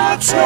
Yeah.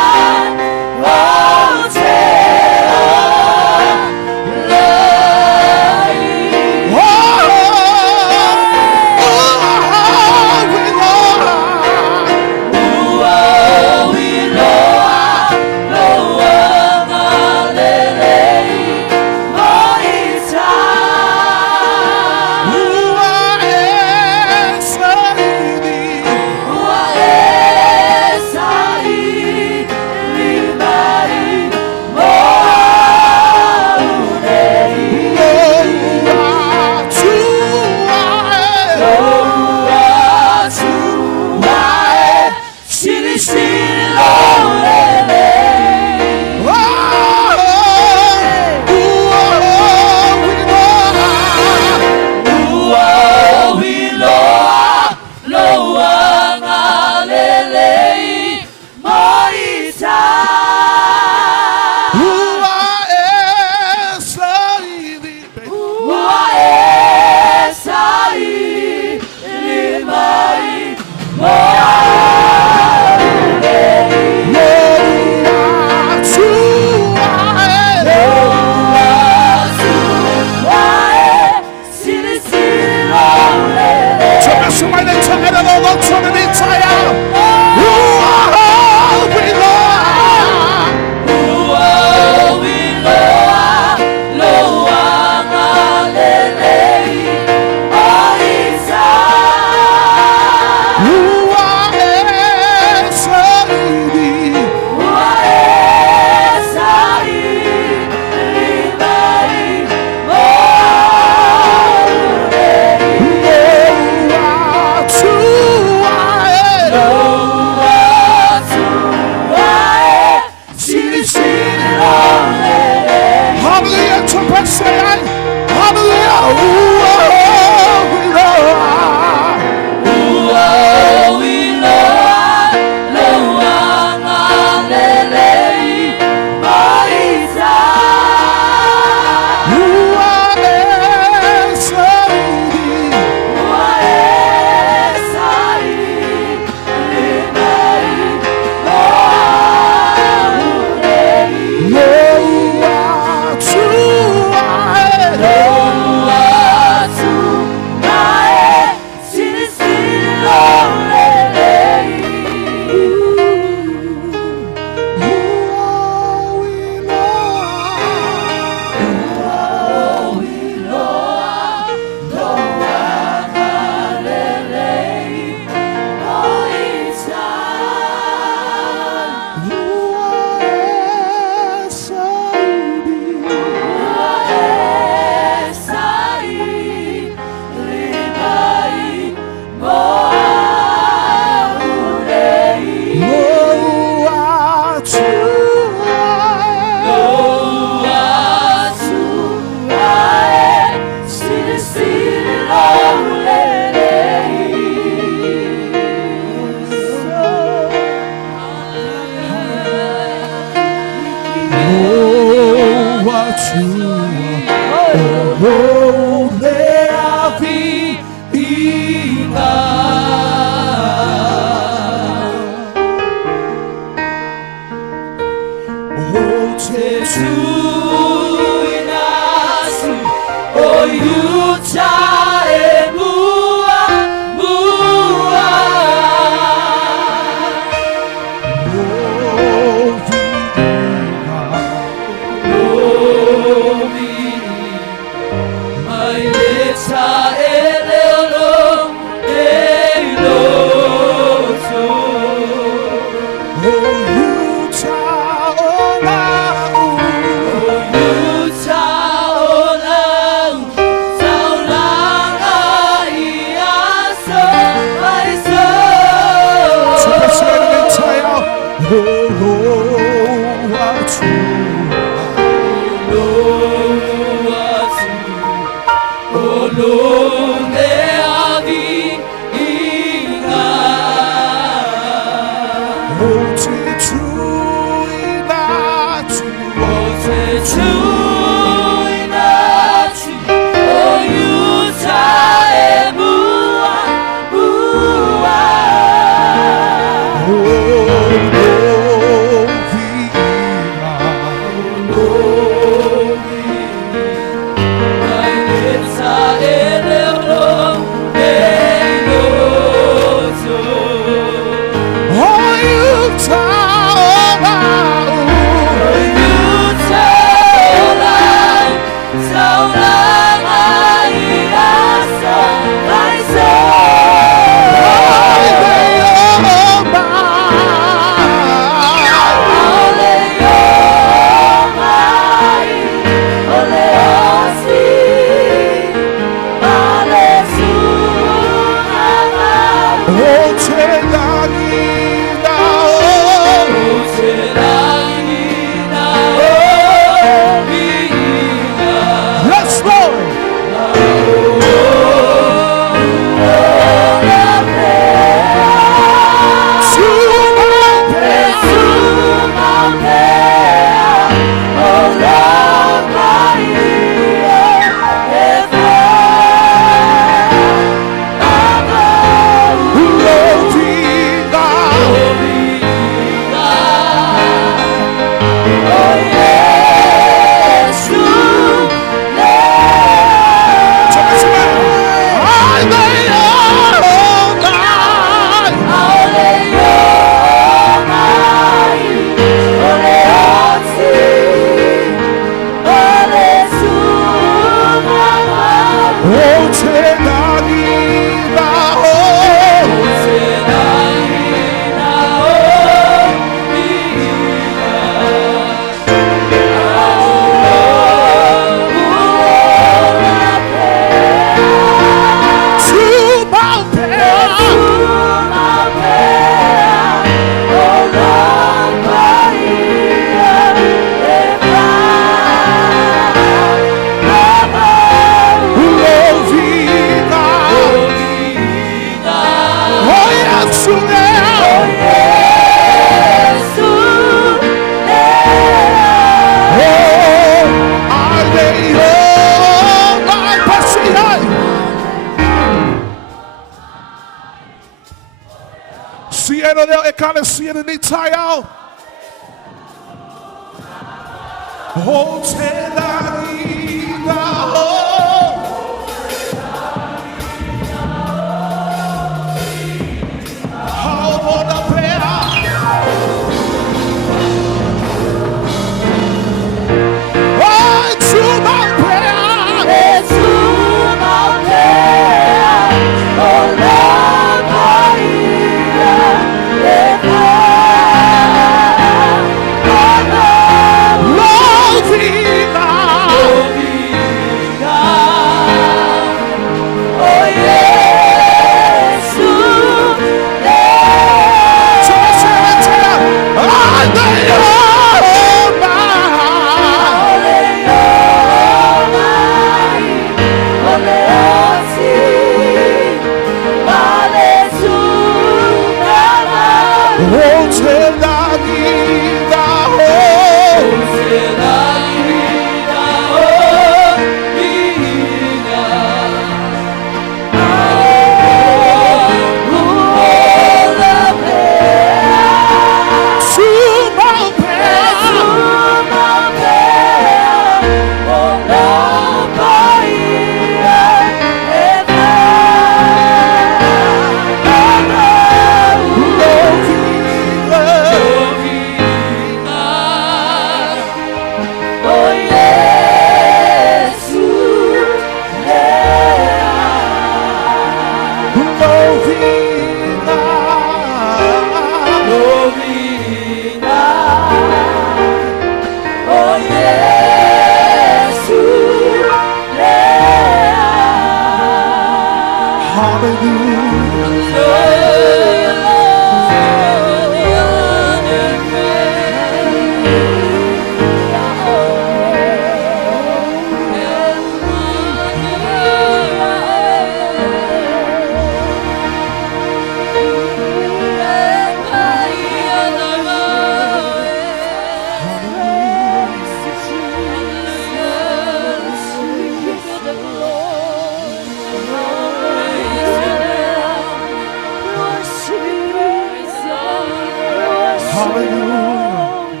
Hallelujah.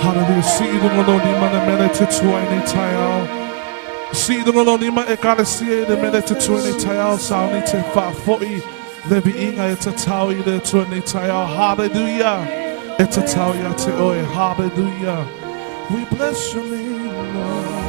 Hallelujah. See the Lord in my meditate to any tile. See the Lord in my ecclesia, the meditate to any tile. Sound it for 40. The being it's a tower to any tile. Hallelujah. It's a tower to oil. Hallelujah. We bless your name, Lord.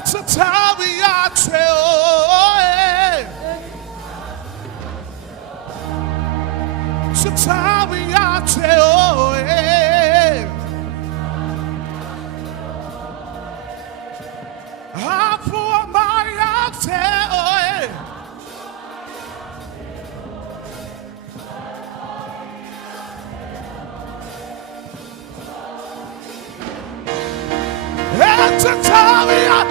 It's a time we are it's a time we are it's a time we are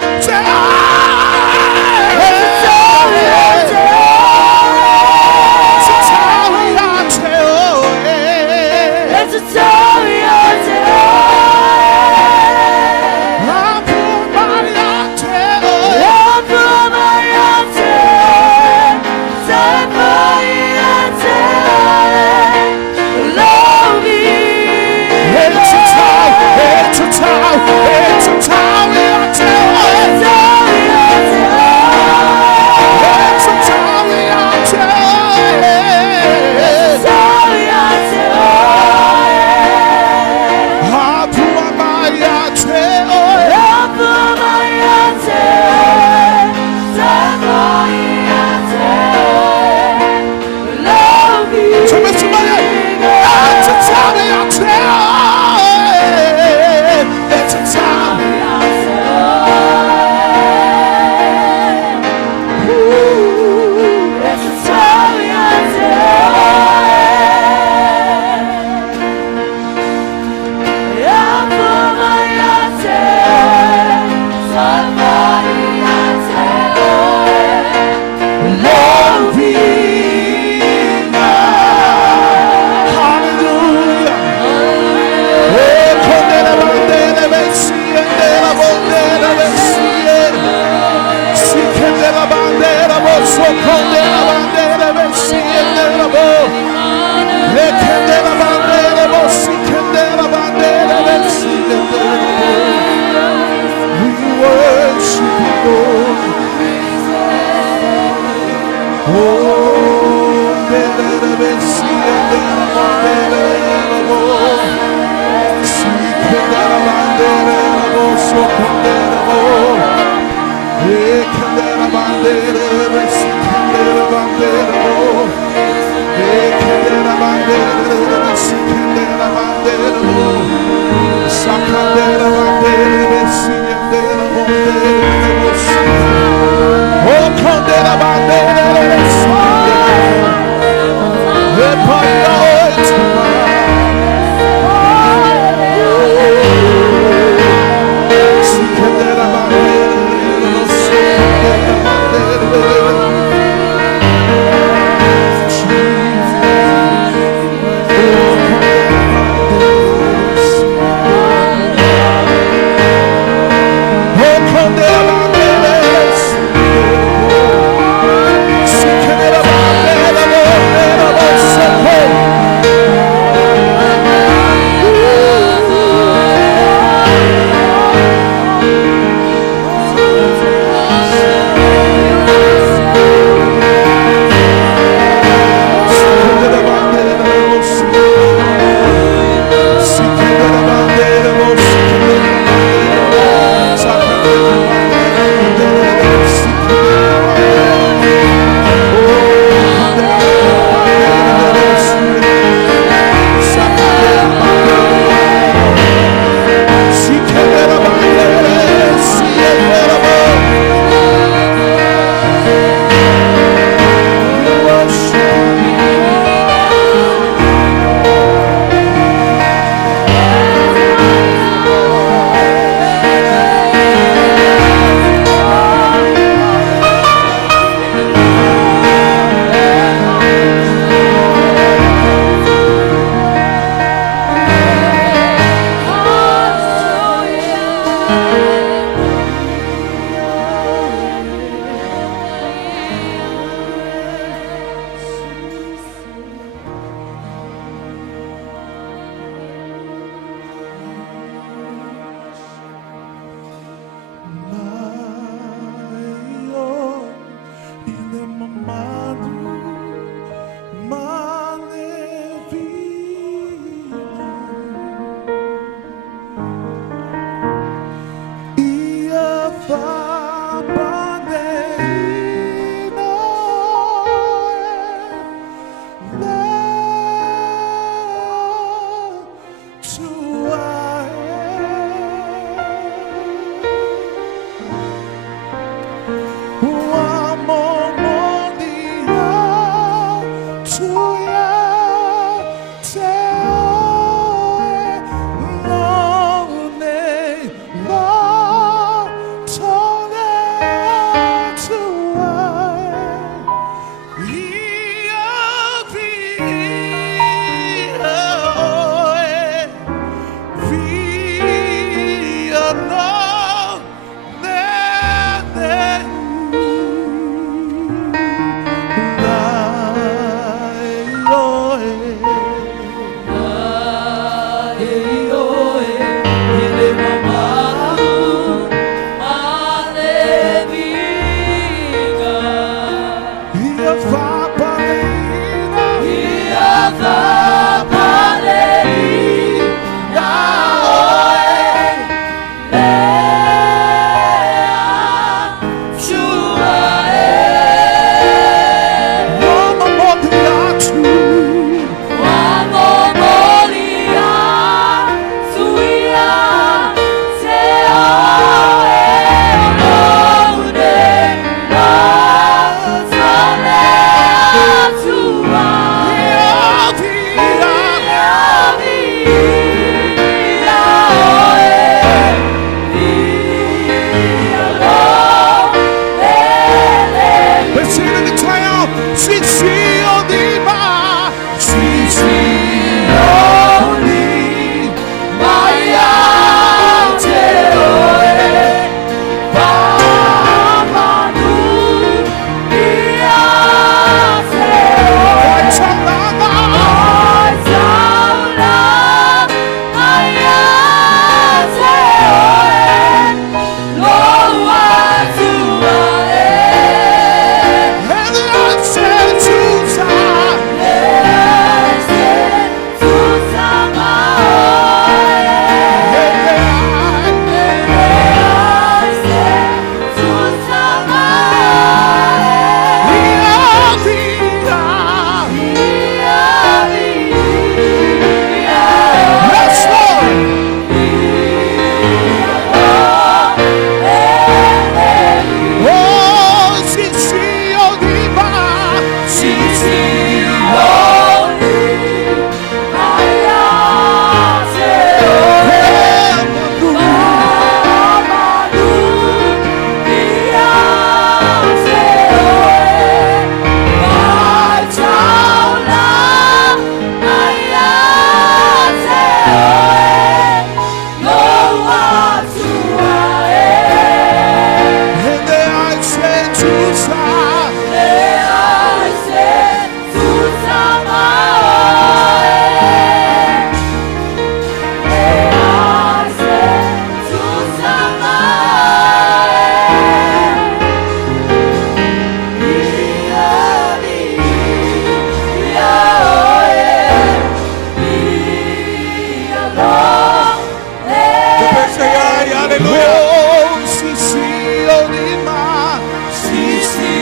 hallelujah. Oh, Sisi Olima, Sisi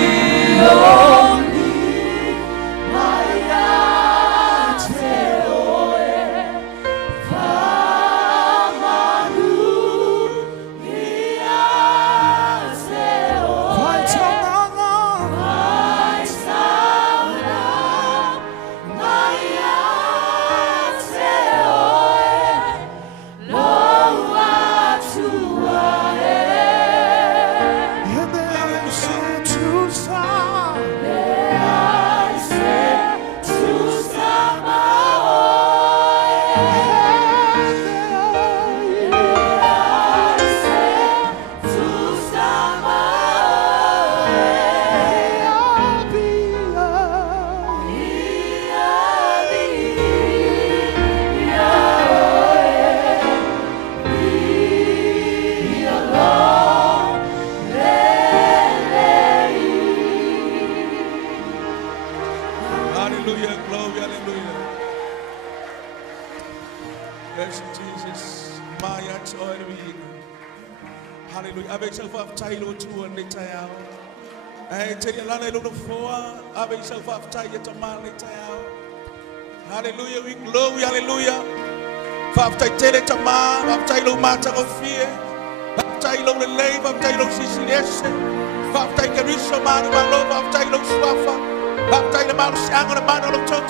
Olima. Hallelujah, glory, hallelujah. Yes, Jesus. Maya joy we. Hallelujah. Avec chaque fois taille le tout en détail. Eh, tell la le le fois avec chaque fois taille ta mal détail. Hallelujah, we glory, hallelujah. Faf taille tele ta mal, faf taille le matin au fier. Faf taille le lei, faf taille le siciliese. Faf taille que lui se mane malo, faf taille le suafa. Faf taille le mal siang le mane le tot.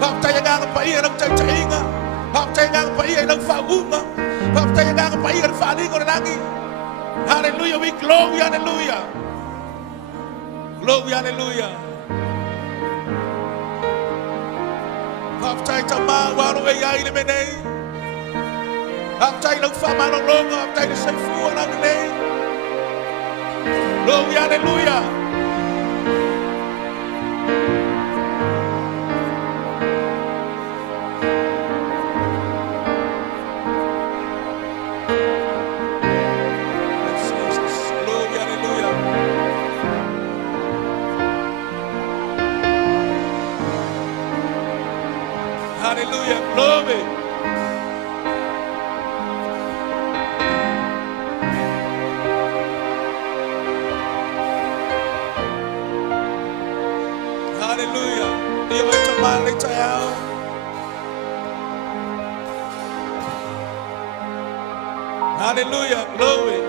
Faf taille gang pa ie le taille inga. Faf taille gang pa ie le faunga. Faf taille gang pa ie le falingo le nangi. Hallelujah, we glory, hallelujah. Glory, hallelujah. After the man, one way I am in after the farmer, no longer after the same food and the name. Glory, hallelujah. Hallelujah, glory. Hallelujah. You wait a man later out. Hallelujah, glory.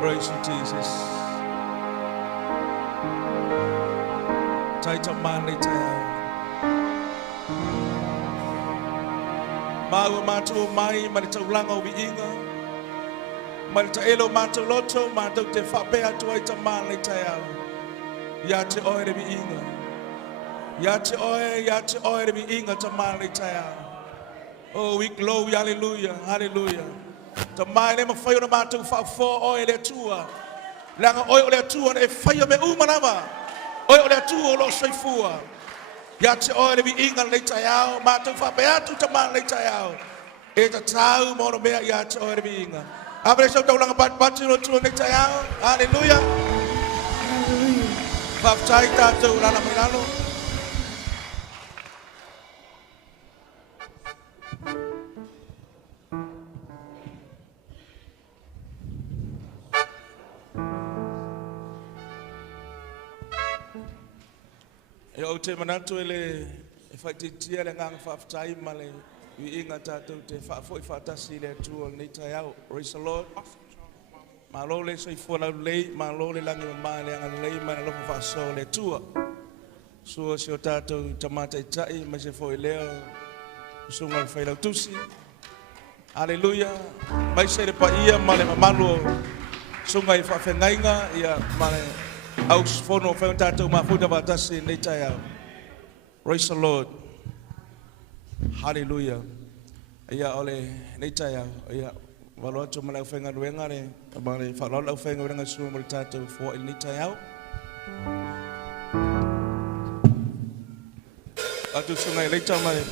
Praise you, Jesus. Taita mane tayo. Mau matu mai malita ulango wiinga. Malita elo matu loto matu te fapea tuaita mane tayo. Yate oere wiinga. Yate oere wiinga ta mane tayo. Oh, we glory, hallelujah, hallelujah. The mind of fire no matter for oil tua. Lang oil tua and a fire me umanama. Oil tua lo sefua. Yat oil be ingan later out, matter for beatu to man later out. It's a town more bear yat oil be ingan. I believe so long about battle to later out. Hallelujah. Baptized to Lana Milano. Yo te manatu ele efatitia le ngang faftai male wi inga tatu te fa foi fatasi le tu ni tayao. Praise the Lord. Malole so ifona le malole langi male ang le malo fa so le tua. So si tatu tamata tai ma se foi leo sunga fa la tusi. Hallelujah. Mai se le pa ia male malu sunga fa fengainga ia male Aus fono fe tatou mafuta batasi nei tai au. Praise the Lord. Hallelujah. Ia ole nei tai au. Ia walo atu malau whenga ruenga re. Abare whalo lau whenga ruenga sua mo tatou fo i nei tai au. Atu sungai nei tau mai.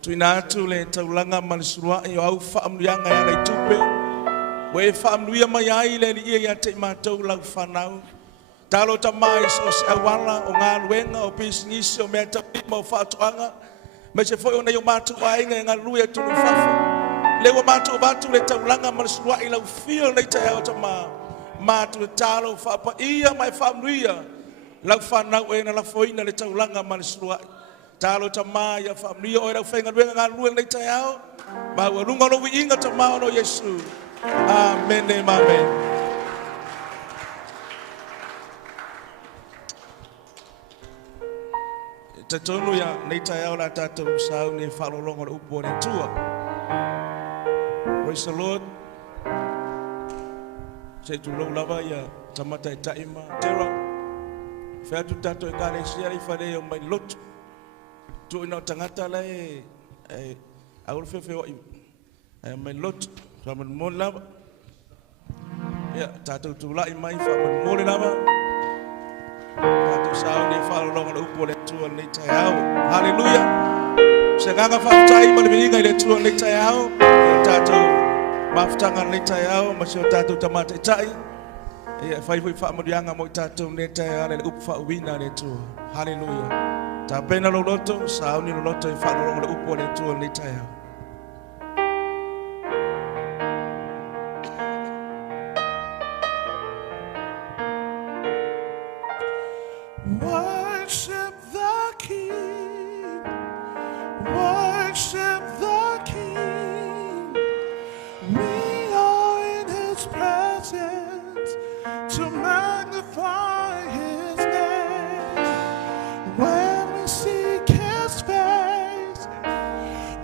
Tuinatu le taulanga manisua yo au whaamrianga ya nei tupe. We whaamruia mai ai le ni ia te mātou lau whanau. Talo ta mai so se awala o ngā luenga o pisingisi o mea taurima o whaatuanga. Me se foi o nei o mātou ainga ngā luia tunu whafo. Le wa mātou batu le taulanga manisua i lau fio nei te heo ta mā. Mātou le talo whaapa ia mai whaamruia. Lau whanau e na la foina le taulanga manisua. Talo tama ya family o era whenga ruenga ngā luenga nei tai au. Maua runga no wi inga tama no Yesu. Amen e amen. Te tonu ya nei tai au la tātou sau ne whalolonga o upo ne tua. Praise the Lord. Se tu lau lava ya tamata e taima. Tera. Whea tu tātou e kāre sia i whare o mai lotu. Tu ina tangata la aur fefe o mai lot fa man mo lava ya tatu tu la mai fa man mo lava tatu sao ni fa lo lo upo le tu le taiao hallelujah se nganga fa tai ma le vinga le tu le taiao tatu maftanga le taiao ma se tatu tamate tai ya fa fa mo yanga mo tatu le taiao le upo fa wina le tu hallelujah. Ta pena lo loto, sao ni lo loto I whanoro le upo le tua le taia. Worship the King, worship the King. We are in His presence.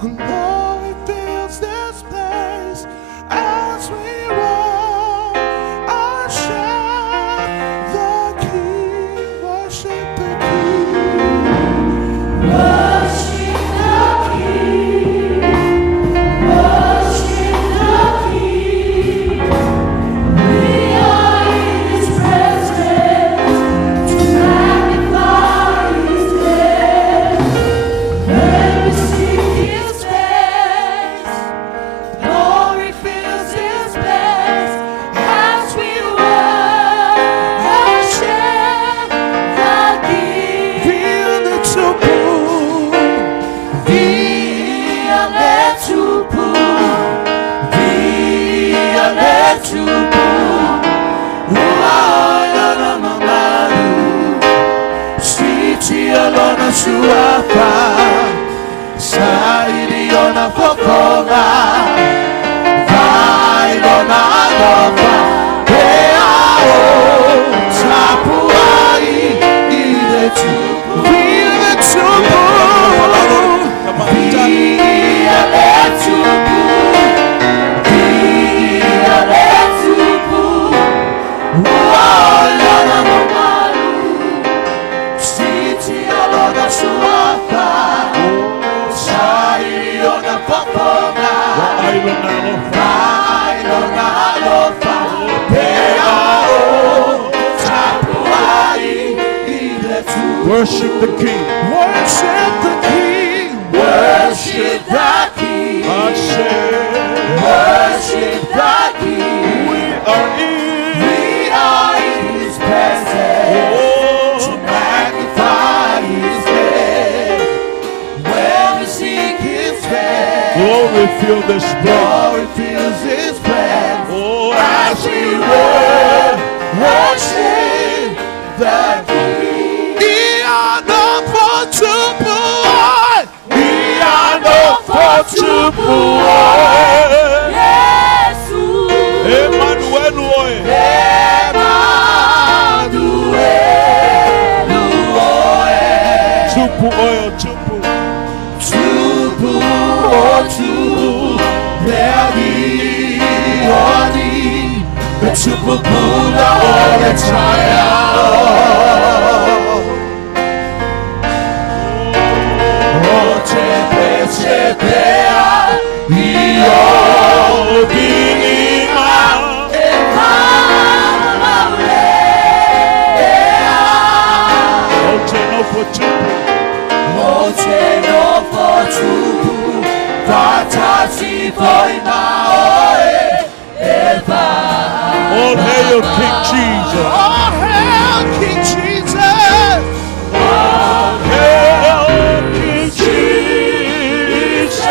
Glory fills this place as we worship the King. Worship the King. Worship the King. Worship the King. We are in His presence to magnify His name. When we seek His face, glory fills His place as we worship the King. Feel the temple, feel the temple, feel the temple. Siti alona suafa, saidi ona fokola, vai lona alofa, peao, tapuai, ide tupu, ide tupu, ide tupu, ide tupu, lona mamalu. Siti alona suafa, saidi ona fokola, vai lona alofa, peao, tapuai, ide tupu. Worship the King. Worship the King. Worship the King. Worship the King. We are in His presence to magnify His name. When we seek His face, glory fills this place. Glory fills His place. Oh, as we worship the King. Emmanuel, Tupu oil, tupu, tupu, oh tupu, leadi, odi, the tupu pula ole chaya. Oh chepe, chepea, io binima, all hail King Jesus. All hail King Jesus. All hail King Jesus.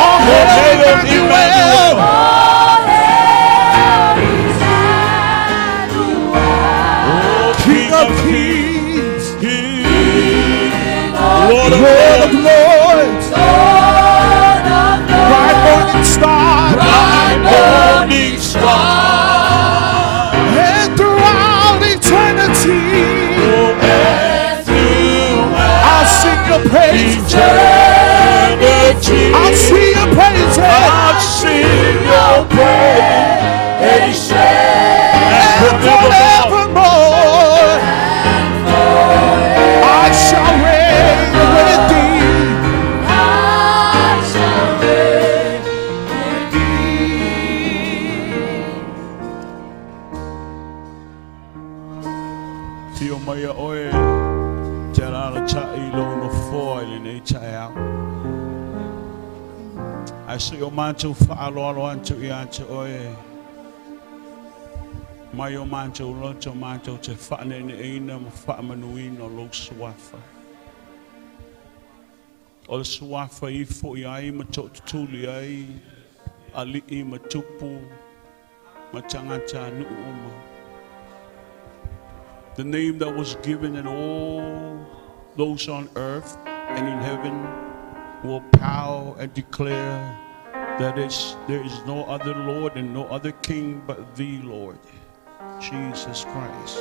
All hail Emmanuel. All hail Emmanuel. King of kings. Lord of lords. Bright morning star. Bright morning star. And throughout eternity, I'll sing your praises. I'll sing your praises. I'll sing your praises. And forevermore, I shall reign with thee. I shall reign with thee. Tio Maya Oe, Terara Chai Lono Foil in H.I.L. I see your mantle for Aloha to Yancho Oe. Mayo manto lonto manto te whane ne eina ma whaamanui no lo suafa. O le suafa I fo I ai ma to tuli ai a li I ma tupu ma tangata nu uma. The name that was given in all those on earth and in heaven will power and declare that there is no other Lord and no other King but thee, Lord. Jesus Christ.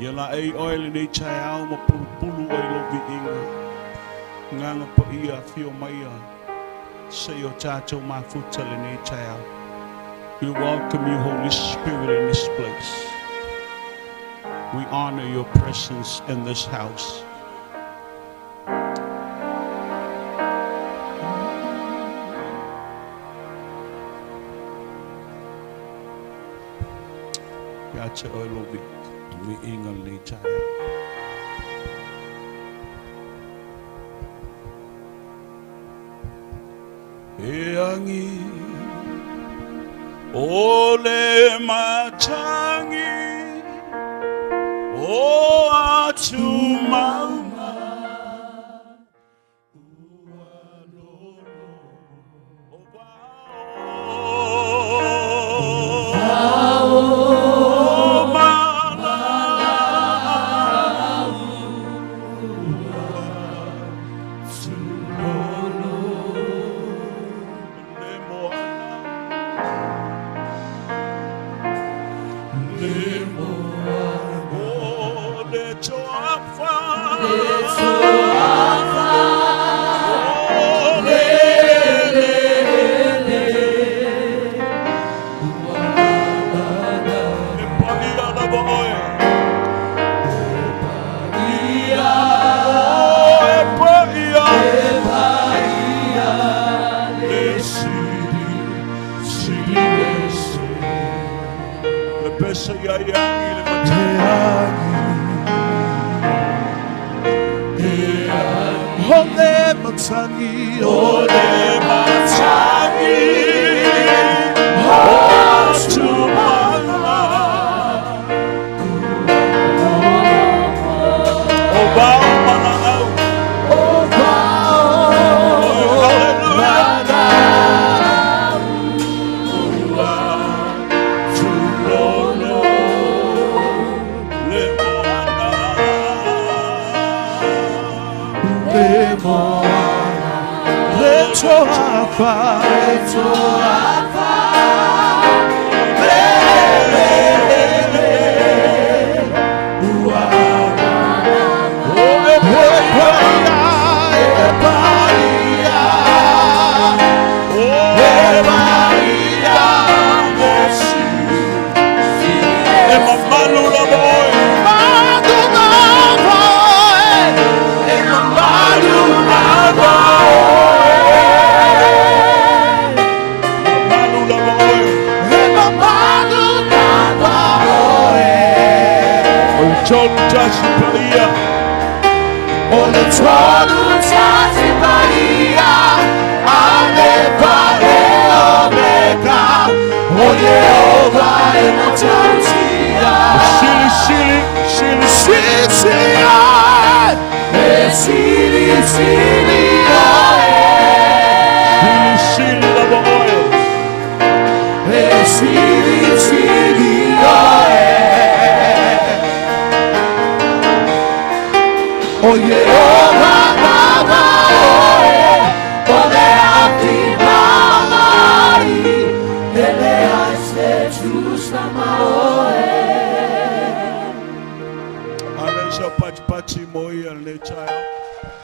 Yala ay oil in HIL ma pulu oil of the inga. Nganga pa ia fio mai say o tātou mafuta le nei taiao. We welcome you, Holy Spirit, in this place. We honor your presence in this house. Ya te olobi, we ingal nei taiao. E angi o le matangi o atu maunga o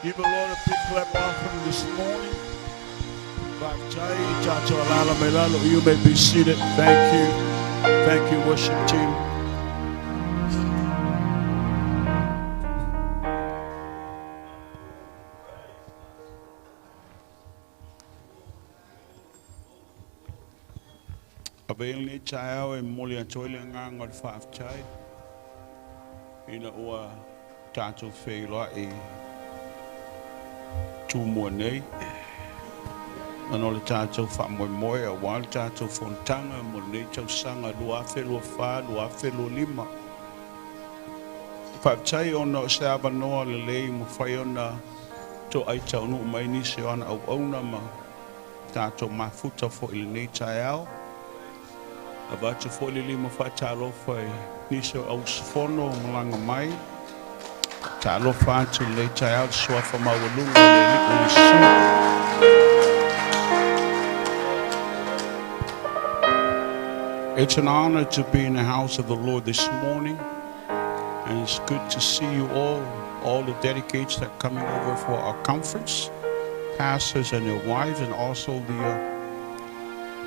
give a lot of big clap offering this morning. You may be seated. Thank you. Thank you, worship team. Availni chao e molia toile ngang five chai. Ina ua tato feila e tu mo nei. Ano le tātou whamoemoe a wāle tātou whontanga mo nei tau sanga lua whelua whā, lua whelua lima. Whaptai ona o se awanoa le lei mo whai ona to ai tau nu mai nisi o ana au auna ma tātou mafuta fo ili nei tai au. A vatu fo ili lima whai tālo whai nisi o au sfono o malanga mai. Tālo whā tu nei tai au sua whamaualunga le liko le su. It's an honor to be in the house of the Lord this morning. And it's good to see you all the dedicates that are coming over for our conference, pastors and their wives, and also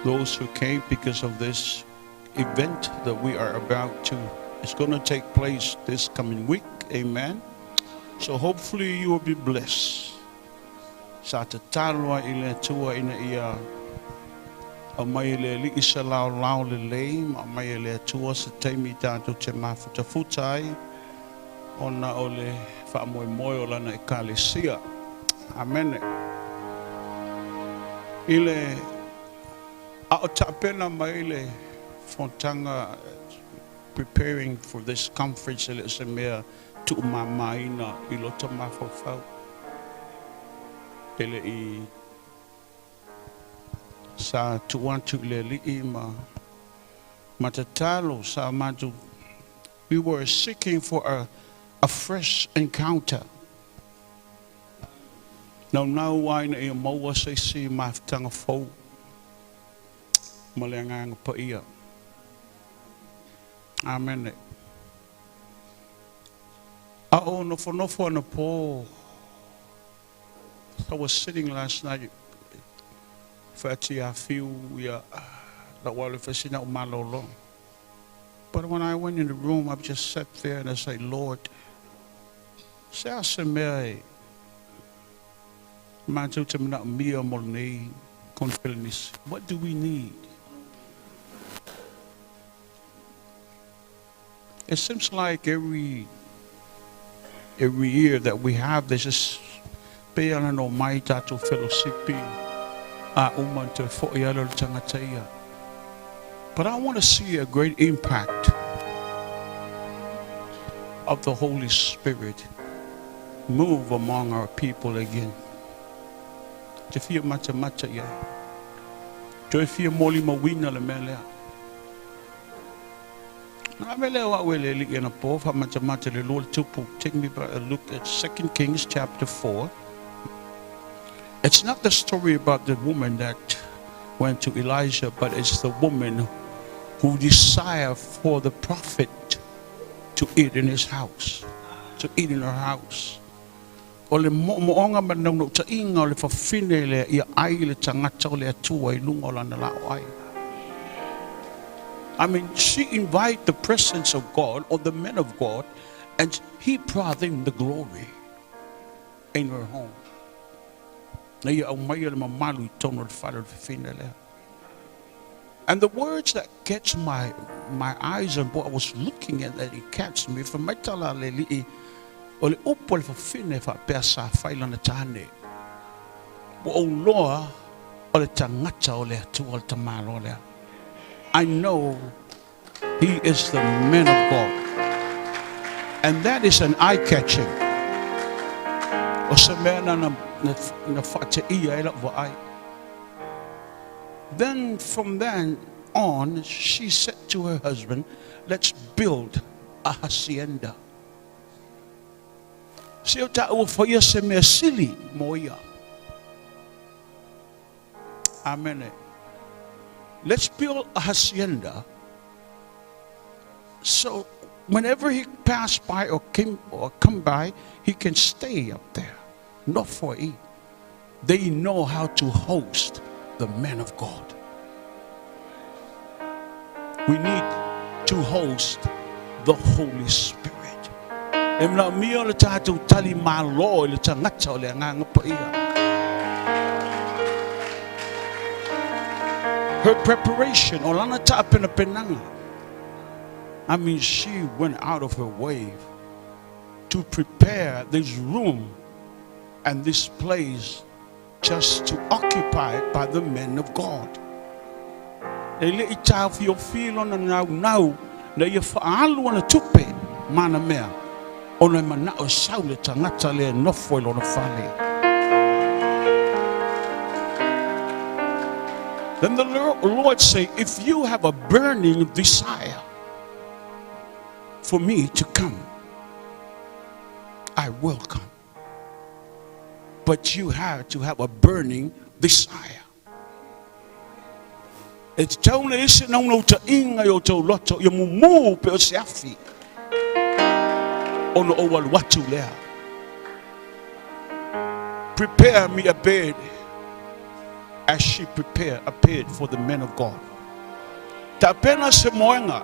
those who came because of this event that we are about to. It's going to take place this coming week. Amen. So hopefully you will be blessed. Sa te talua I le tua ina ia a mai le li isa lau le lei, a mai le tua sa teimi tātou te mafuta ona o le whaamoemoe o lana ekalesia. Amen. I le a o tapena mai le fontanga preparing for this conference ele se mea tu mamaina I lota mafofau. Ele I sa tuantu le li matatalo sa matu. We were seeking for a fresh encounter. Now waina I maua se si maftanga fau. Malengang pa ia. Amen. Nofo na po. I was sitting last night. I feel that while fascina malolo. But when I went in the room, I just sat there and I said, Lord, what do we need? It seems like every year that we have this is payana no mai tatou fellowshipi a umante fo yalo tangatia. But I want to see a great impact of the Holy Spirit move among our people again. Te fia mata ya. Te fia moli mawina le melea. Take me back a look at 2 Kings chapter 4. It's not the story about the woman that went to Elijah, but it's the woman who desired for the prophet to eat in his house, to eat in her house. Ole moonga manong ta inga ole fafine le ia ai le tangata ole atua I lunga ola na lao ai. I mean, she invited the presence of God or the men of God, and he brought them the glory in her home. And the words that catch my eyes and what I was looking at, that it catch me from my tala leli ole upol for fine fa pesa faila na tane. Bo loa ole tangata ole tu ole tamalo ole. I know he is the man of God. And that is an eye-catching. Then from then on, she said to her husband, let's build a hacienda. Amen. Let's build a hacienda. So whenever he passed by or come by, he can stay up there. Not for eat. They know how to host the men of God. We need to host the Holy Spirit. Her preparation, I mean, she went out of her way to prepare this room and this place just to occupy it by the men of God. Then the Lord say, if you have a burning desire for me to come, I will come. But you have to have a burning desire. It's only no to inga yo to loto yo mumu pe siafi. ono o wal watu lea. Prepare me a bed as she prepared a bed for the men of God. Tapena se moenga.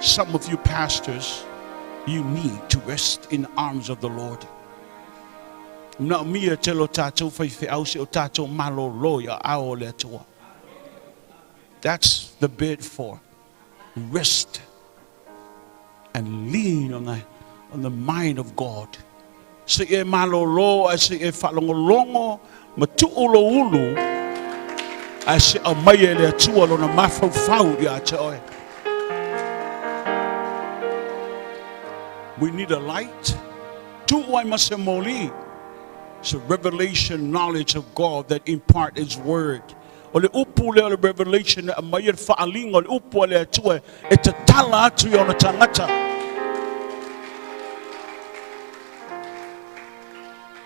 Some of you pastors, you need to rest in the arms of the Lord. Na mia telo tato fai au se o tato malo loya ao le toa. That's the bed for rest and lean on the mind of God. Se e malo lo a se e falongolongo ma tu ulo ulu a se a mai le tua lo na mafau ya te oe. We need a light. Tu wai masemoli. It's a revelation knowledge of God that impart His word. Ole upu le revelation a mayir faalingo le upu le tua e te tala atu i ona tangata.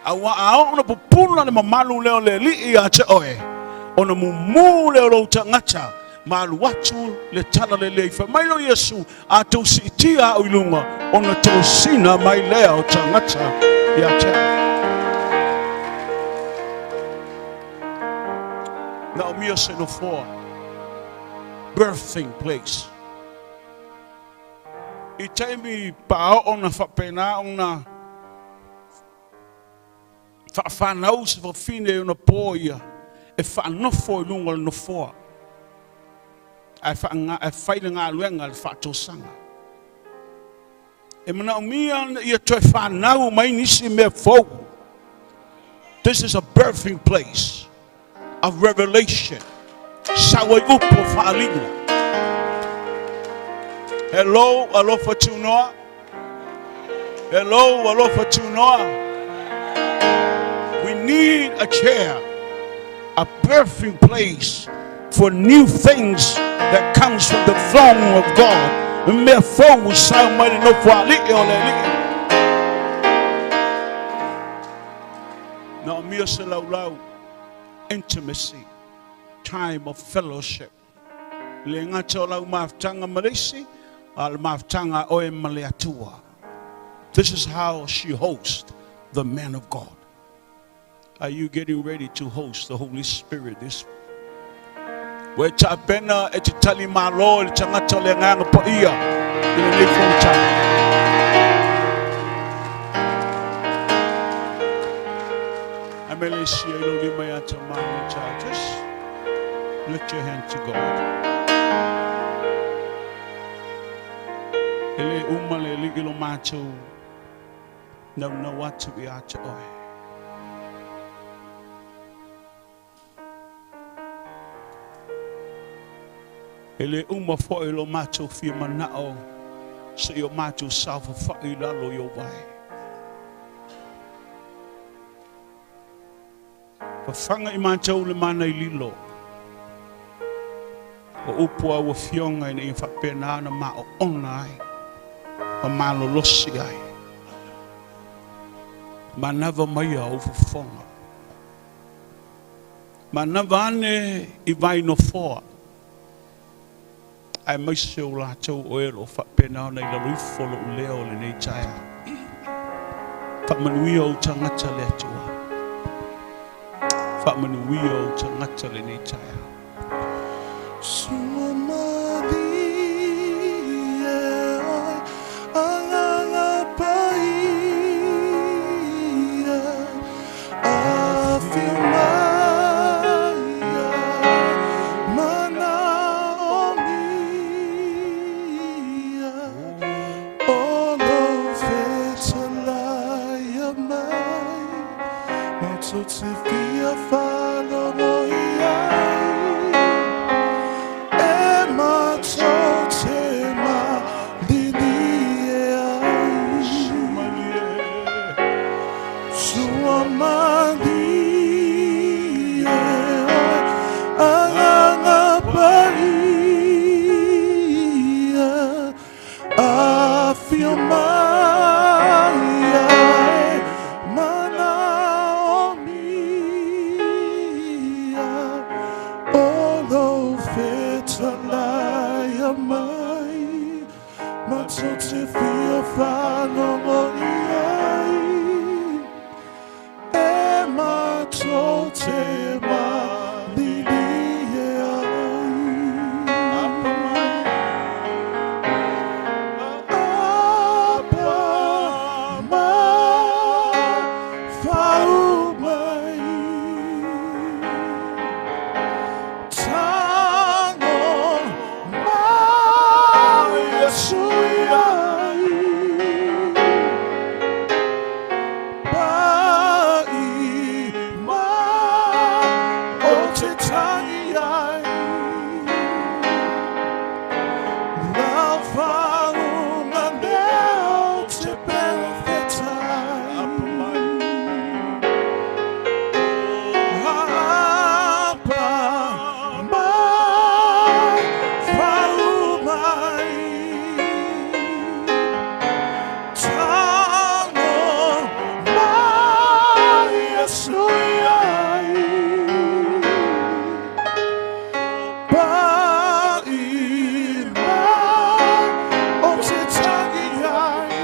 Awa aona pupula le mamalu leo le li a te oe. Ona mumu le lo tangata. Malu watu le tala le leifa. Mailo Yesu a to si tia o ilunga. Ona to sina mai leo tangata ya te. Now me a no for birthing place. I tell me pa ona fa pena ona fa fanau se fa fine ona poia e fa no fo lungo no fo ai fa nga luenga fa to sanga e mana mi an ia to fa nau mai nisi me fo. This is a birthing place of revelation. Hello, Alofa Tunoa. Hello, Alofa Tunoa. We need a chair, a birthing place for new things that comes from the throne of God. Now, intimacy, time of fellowship. This is how she hosts the man of God. Are you getting ready to host the Holy Spirit this week? Just lift your hand to God. No what to be at all. Ele fo ilo macho fi manao so yo macho salva fa ilalo yo vai. Fanga imancho le mana ililo. O upua wo fionga ina fa pena na ma online. O malo losi ai. Manava maya overfonga. Manavane ivai no for. I must show la to oil of pena na ila roof follow leo le ne chaya. Fatmanuio tangata letua. Fatmanuio tangata le ne chaya. te fia whanongo iai, e mato te malili e ai. Apa ma whau mai, tango mai a sui ai, pai mai o te tangi ai, lau whau na neo te perfectai. Apa mai whau mai, tango mai a sui ai, pai mai o te tangi ai,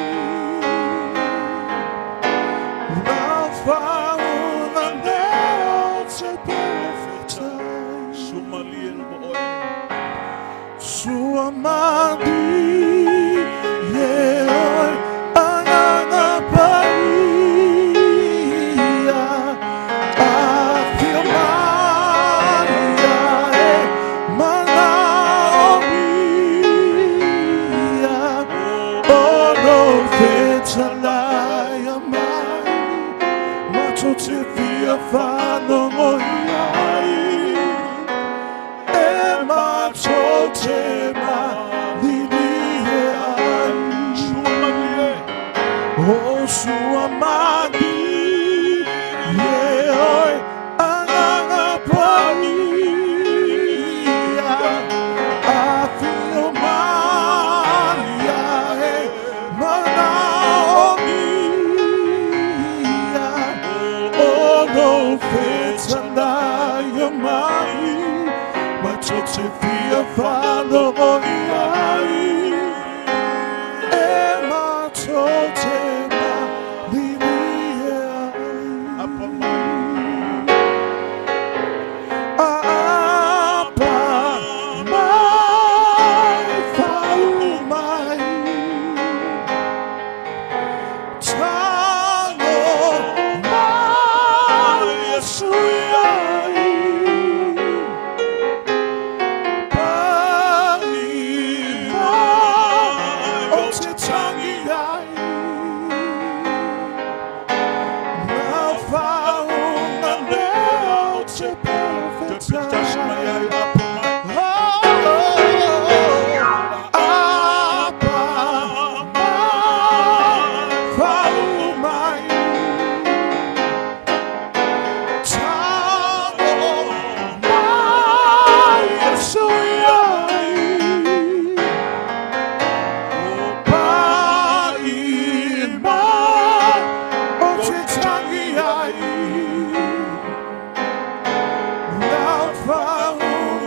lau whau na neo te perfectai. Sua mani e oi ananga paia, a fia maria e mana o mia, o no fetalai a mai, mato te fia whanongo iai, e mato te malili e ai. O sua mani e oi ananga paia, a fia maria e mana o mia, o no fetalai a mai, mato te fia whanongo iai, e mato te malili e ai. Apa mai whau mai, tango mai a sui ai, pai mai o te tangi ai, lau whau na neo te perfectai. Apa mai whau mai, tango mai a sui ai, pai mai o te tangi ai, lau whau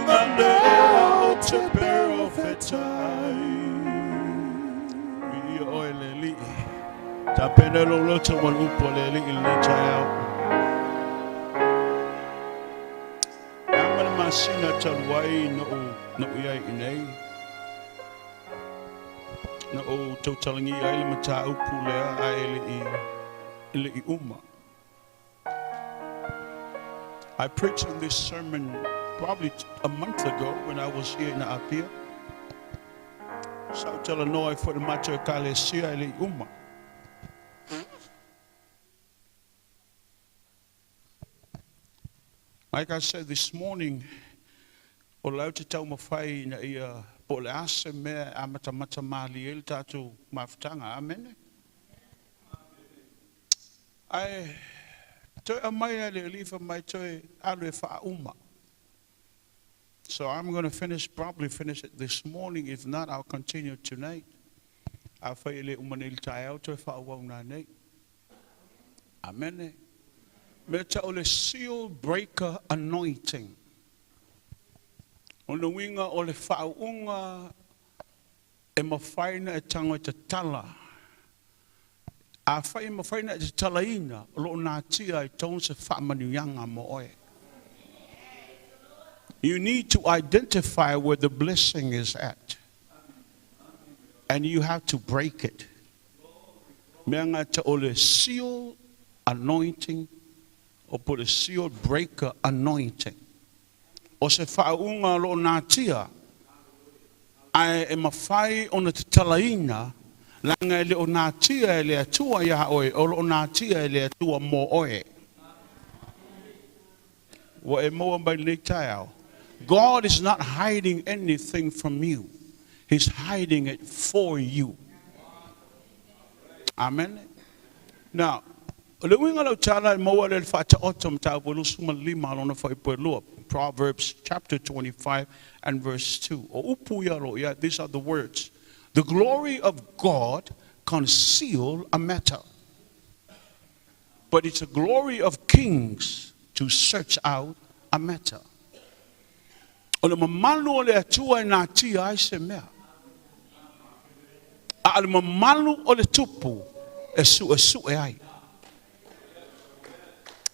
na neo te perfectai. Ia oe le li. Ta pena lo loto wan upo le li il nei tai au. Amana masina taluai no iai inei. Na o tautalangi ai le mata upu lea a ele I uma. I preached on this sermon probably a month ago when I was here in Apia. Sao tala noi for the macho kalesia ele I uma. Like I said this morning, o lau te tau mawhai na ia po le ase mea amata mata mali el tātou mawhtanga, amene? Ai, toi a mai le lifa mai toi alu e wha uma. So I'm going to probably finish it this morning. If not, I'll continue tonight. A whai le umanil tai au toi wha wauna nei. Amene? Me ta o le seal breaker anointing. O le winga o le whaunga e mawhaina e tango te tala. A whai mawhaina e te talaina, o lo nā tia e tōng se whaamanuianga mo oe. You need to identify where the blessing is at. And you have to break it. Meanga te ole seal anointing, or put a seal breaker anointing. O se whaunga lo nā tia, ai e mawhai o na te talaina, langa e leo nā tia e lea tua ia oe, o lo nā tia e lea tua mo oe. Wa e moa mai nei tai au. God is not hiding anything from you. He's hiding it for you. Amen. Now, le winga lo tala mo le fata otom ta bolu suma lima lona fa ipelo. Proverbs chapter 25 and verse 2. O upu ya lo ya, these are the words. The glory of God conceal a matter, but it's a glory of kings to search out a matter. O le mamalu o le atua na tia ai se mea. A le mamalu o le tupu e su e ai.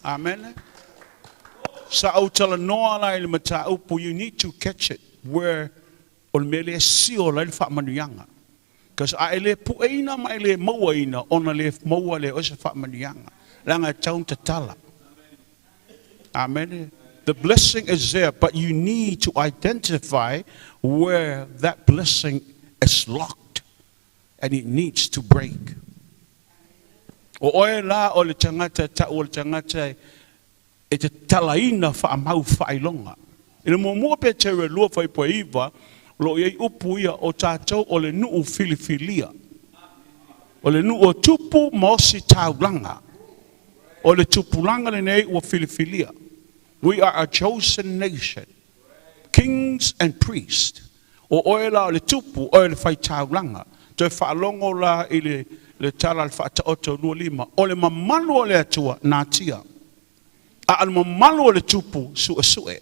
Amen. Sa au tala noa lai le mata upu, you need to catch it where o le mele sio lai le whaamanuianga. Because a ele pueina ma ele mauaina ona le maua le o se whaamanuianga. Langa taun te tala. Amen. The blessing is there, but you need to identify where that blessing is locked and it needs to break. O oe la o le tangata ta o le tangata e te talaina whaamau whailonga. Ina mo pe te re lua whai po iwa, lo iei upu ia o tātou o le nuu filifilia. O le nuu o tupu maosi taulanga. O le tupulanga le nei o filifilia. We are a chosen nation, kings and priests. O oe la o le tupu, oe le whai taulanga. Te whaalongo la i le tala le whaata oto nua lima. O le mamanu o le atua nā tia. A le mamanu o le tupu sue.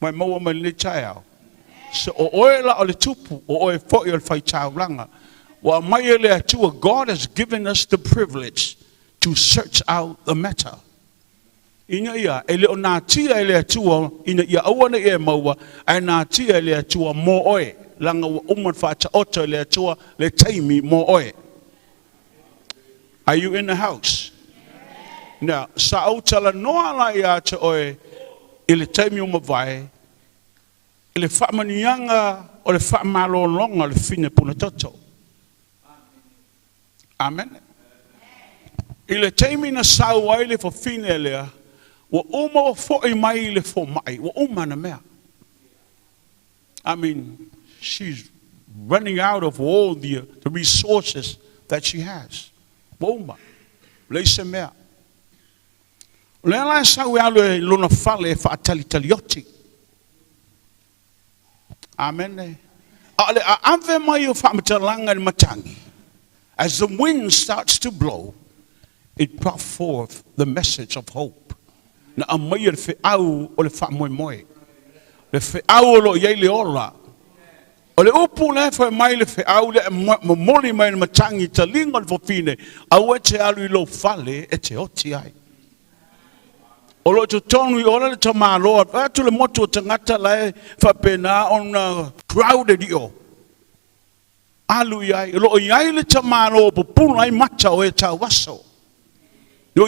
Mai maua mai le tai au. So o oe la o le tupu, o oe fo i o le whai taulanga. Wa mai o le atua, God has given us the privilege to search out the matter. Ina ia, ele o nā tia ele atua, ina ia awana e maua, ai nā tia ele atua mo oe. Langa wa uman whaata oto ele atua, le taimi mo oe. Are you in the house? Now, sa au tala noa la ia te oe, ele taimi o mawai, ele whaamanianga o le whaamalolonga le fine puna toto. Amen. Ele taimi na sau ai le fine elea, wa uma o fo'i mai le fo mai, wa uma na mea. I mean, she's running out of all the resources that she has. Wa uma, le se mea. Le ala sau alo e lona fale e whaatali talioti. Amen. Ale a ave mai o whaamatalanga ni matangi. As the wind starts to blow, it brought forth the message of hope. Na amai le fe'au o le whaamoemoe. Le fe'au o lo iei le ola. O le upu le whae mai le fe'au le momoli mai le matangi ta linga le fofine. Au e te alu I lo fale e te oti ai. O lo te tonu I ola le tamaloa. Atu le moto o tangata lai whapena on crowded I o. Alu iai. Lo iai le tamaloa pupunu ai mata o e tau waso. I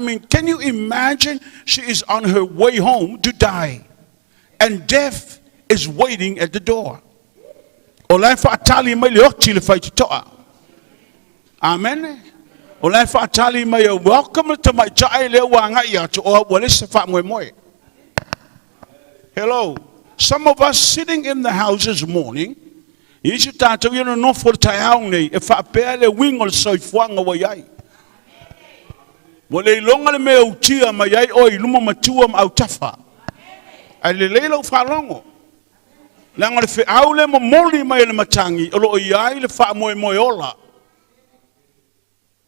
mean, can you imagine? She is on her way home to die. And death is waiting at the door. Amen. Welcome to my hello. Some of us sitting in the house this morning, you should start to know for Tayaone if I bear the wing or so fang away. Well, they longer me utia my oi luma matuam autafa. I lelo falongo. Langar fe aule mo moli mai le matangi, olo iai le fa moiola.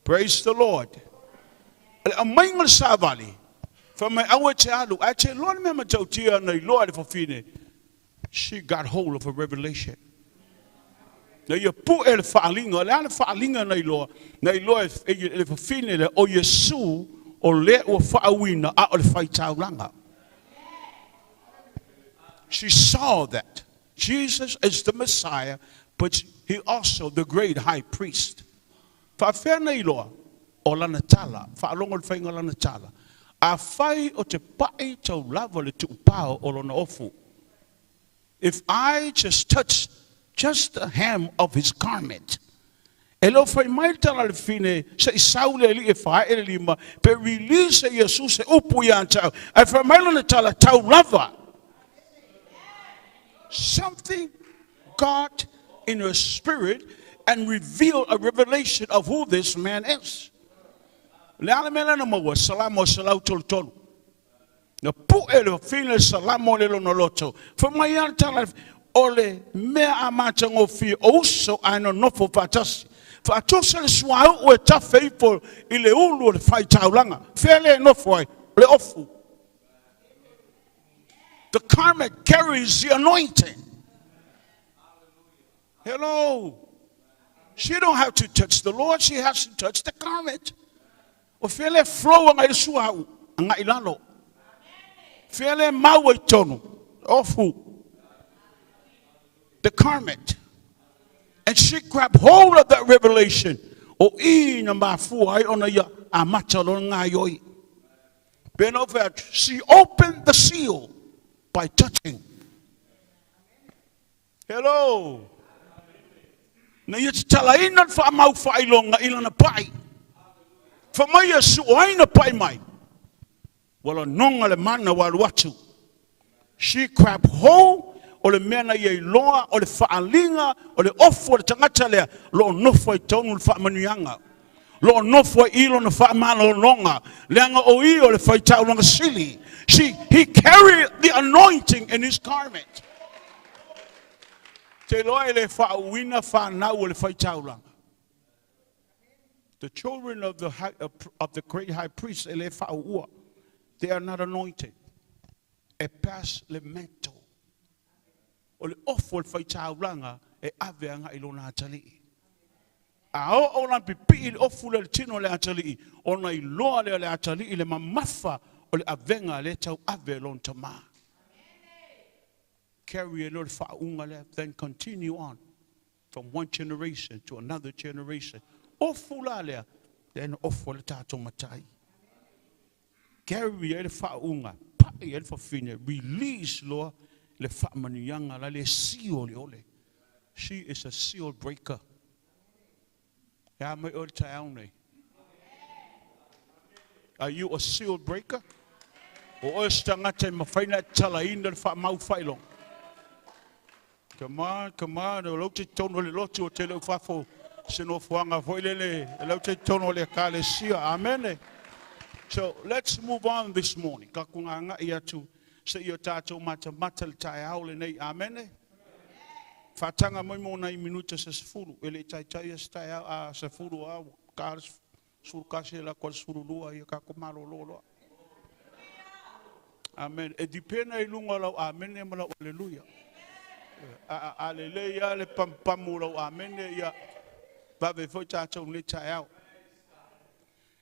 Praise the Lord. A mangal savali. From my awa te alu, I say, Lord me matautia na Lord for fine. she got hold of a revelation. Na ia pu ele faalinga, le ana faalinga na iloa e fafine le o Yesu o le o faawina a o le faitaulanga. She saw that Jesus is the Messiah, but he also the great high priest. Fa'afea na iloa o lana tala, fa'alongo le whainga lana tala. A whai o te pae tau lava le tu upao o lona ofu. If I just touch just the hem of his garment, elo fai mai tala le fine se isaule li e whae ele lima, pe release Yesu se upu ya tau. Ai whai mai lana tala tau lava. Something got in her spirit and revealed a revelation of who this man is. Le mela na mawa salamo salau tolu. Na pu ele fine salamo le no loto. For my tala ole mea amata ngofi also ano nofo fatasi. Fa atosa le swao o ta faithful ile ulu le faitaulanga. Fele nofo le ofu. The garment carries the anointing. Hello. She don't have to touch the Lord. She has to touch the garment. O fele flow ngai suau ngai lalo. Fele mawe tonu. Ofu. The garment. And she grabbed hold of that revelation. O ina mafu ai ona ya amata lo ngai yoi. Ben over, she opened the seal by touching. Hello. Na ia tala ina fa mau fa ilonga ilana pai. Fa mai Yesu aina pai mai. Wala nonga le mana walu watu. She grabbed hold o le mena ye loa o le faalinga o le ofo le tangata le lo nofo I tonu le faamanuianga. Lo nofo ilo na faamalolonga. Leanga o I o le faitaulanga sili. He carried the anointing in his garment. The children of the great high priest, they are not anointed. A pass le mento. O le ofo le faitaulanga e aveanga ilona atali. Ao ona pipi il ofu le tino le atali. Ona iloa le atali ile mamafa o le avenga le tau ave lon tama. Carry a little fa'unga le, then continue on from one generation to another generation. Ofula le, then ofu le tato matai. Carry a little fa'unga, pa'i el fa'fine, release Lord le fa'manuyanga la le seal le ole. She is a seal breaker. Ya me ol taone. Are you a seal breaker? O ostangate mafaina talaina le fa'mau failong. Come on, o te tono le lotu o te leo fafo sino fuanga voilele, o te tono le kalesia, amen. So let's move on this morning. Kakunganga ia tu se ia tato mata le tai haole nei, amen. Fatanga moi mona I minuta se sfuru, ele tai tai a sfuru a kars surkase la kol sfuru lua ia kakumalo lolo. Amen. E dipena I lunga lau, amen, e mala aleluia. Aleluia le pampamuro amene ya vave foi tato le taiao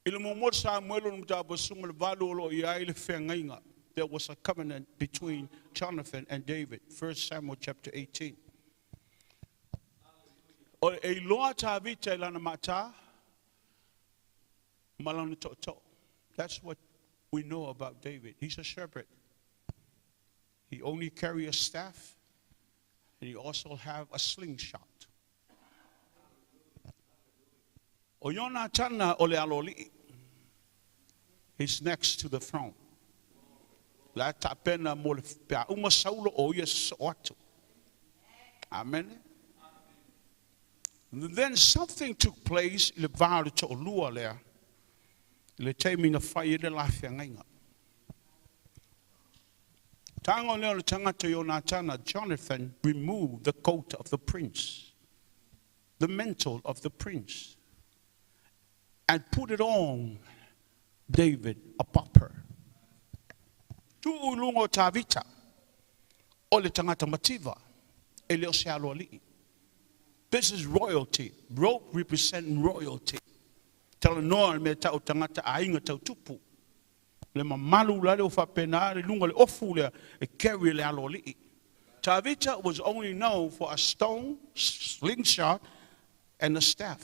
ile mo Samuel no tabo sunga le valo lo ya ile fengainga. There was a covenant between Jonathan and David. 1 Samuel chapter 18. O e loa ta vita lana mata malana toto. That's what we know about David. He's a shepherd. He only carry a staff. And you also have a slingshot. Oyona tana ole aloli. He's next to the throne. La tapena mo pa uma saulo o yes oto. Amen. And then something took place le vale to lua le. Le taming a fire de la fianga. Jonathan removed the coat of the prince, the mantle of the prince, and put it on David above her. Tu ulungo tavita. o le tangata mativa, e leo se alo ali. This is royalty. Rope represent royalty. Tala noa me tau tangata ainga tau tupu. Le mamalu la le ofa pena, le lunga le ofu le, e carry le alo ali. Tavita was only known for a stone, slingshot, and a staff.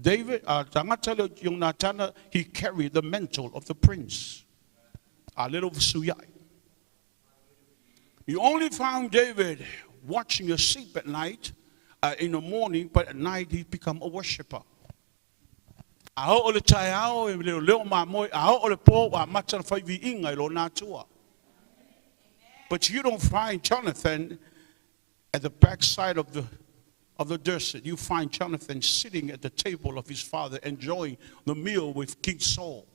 David, tangata le yung natana, he carried the mantle of the prince. A little suyai. You only found David watching a sheep at night, in the morning, but at night he become a worshiper. But you don't find Jonathan at the backside of the desert. You find Jonathan sitting at the table of his father, enjoying the meal with King Saul.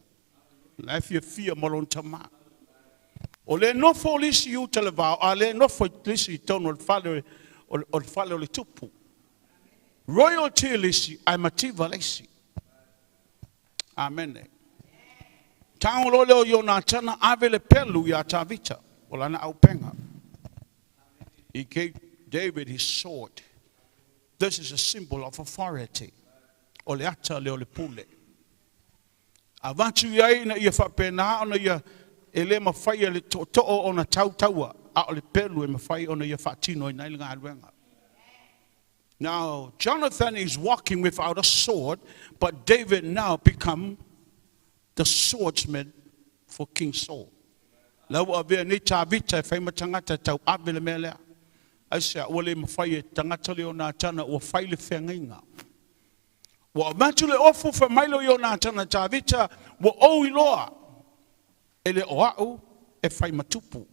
If you fear Molontama. Ole no fo lisi you televa, ale no fo lisi ton ol fale le tupu. Royalty lisi, I'm a tiva lisi. Amen. Tang lolo yo na tana avele pelu ya tavita. Olana aupenga. He gave David his sword. This is a symbol of authority. Oleata le ole pule. Avantu ya ina ia fa pena ona ia ele mafai le to ona tautaua a le pelu e mafai ona ia fatino ina ile ngalwenga. Now Jonathan is walking without a sword, but David now become the swordsman for King Saul. Lau ave ni tavita fai matangata tau abele mele. Asia wale mafai tangata le ona tana o fai le fenginga. Wa matule ofu fa mailo yo na tana tavita wa o iloa. Ele oau e fai matupu.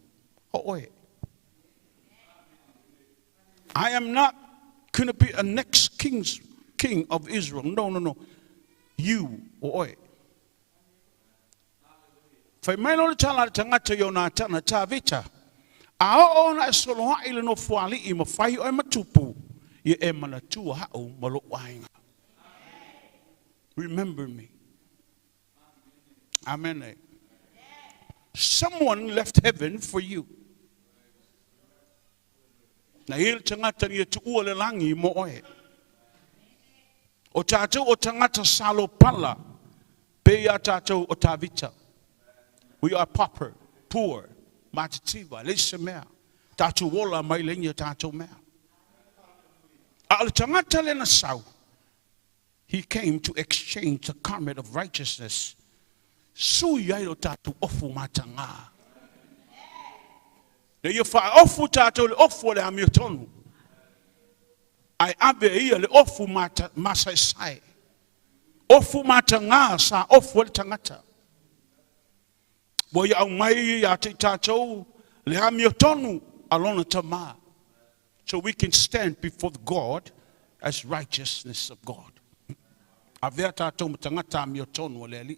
Oe. I am not going to be a next king of Israel. No. You, oe. Fai mailo le tala tangata yo na tana tavita. A ona e soloa ile no fuali I mafai o e matupu. Ye e manatua hao malo wainga. Remember me. Amen. Someone left heaven for you. Na il tangata ni tu le langi mo oe. O tātou o tangata salo pala. Pe ya tātou o tavita. We are pauper, poor, matativa, lesa mea. Tātou wola mai lenya tātou mea. Al tangata le na sau. He came to exchange the garment of righteousness. Sui yairo tatu ofu matanga. Ne yo fa ofu tatu le ofu le amiotonu. Ai ave ia le ofu mata masai. Ofu matanga sa ofu le tangata. Bo ya mai ya tatu le amiotonu alona tama. So we can stand before God as righteousness of God. Avea tatou matangata amiotonu leli.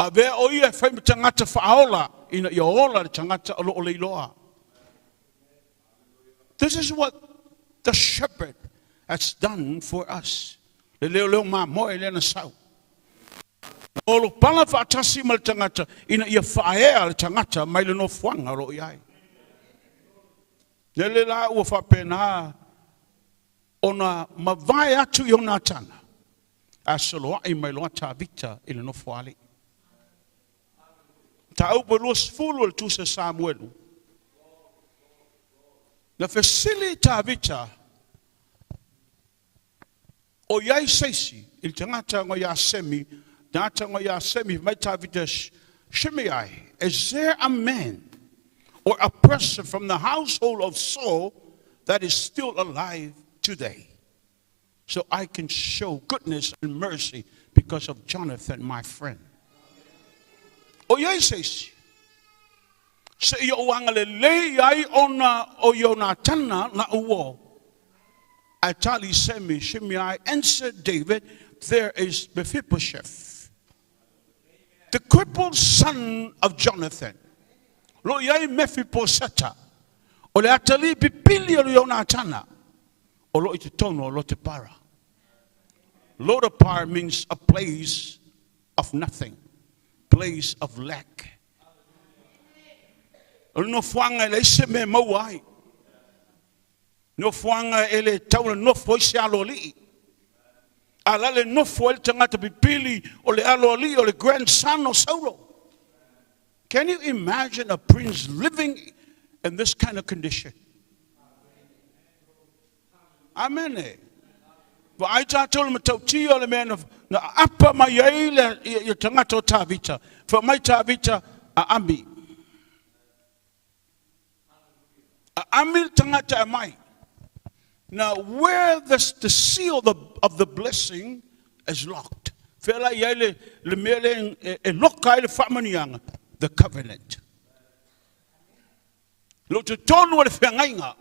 Avea oia fai matangata faaola ina iola tangata o leiloa. This is what the shepherd has done for us. Le leo ma moe le na sau. Olo pala fatasi mal tangata ina ia faea le tangata mai le no fuanga lo iai. Le la ua fa pena ona mavai atu Jonatana. Asoloa I mai loa tavita ile no fuali. Ta upo los fulo tu se Samuelu. Na fesili tavita o yai seisi il tangata ngo ya semi data ngo ya semi mai tavita Shimei. Is there a man or a person from the household of Saul that is still alive today? So I can show goodness and mercy because of Jonathan, my friend. O yai says, se yo wangale le yai ona o Jonatana na uwo. Atali semi Shimei answered David, there is Mephibosheth, the crippled son of Jonathan. Lo yai Mephibosheth. O le atali pipili o Jonatana. O lo ititono lo te para. Lodapar means a place of nothing, place of lack. O no fuanga le se me mauai. No fuanga ele taula no foi se aloli. Ala le no foi tangata pipili o le aloli o le grandson o Saulo. Can you imagine a prince living in this kind of condition? Amen. Wa ai tātou le matauti o le mea na apa mai ai le i tangata o tāvita. Fa mai tāvita a ami. A ami tangata a mai. Now where the seal of the blessing is locked. Fela ia le mea le e loka i le whamanianga. The covenant. Lo te tonu o le whiangainga.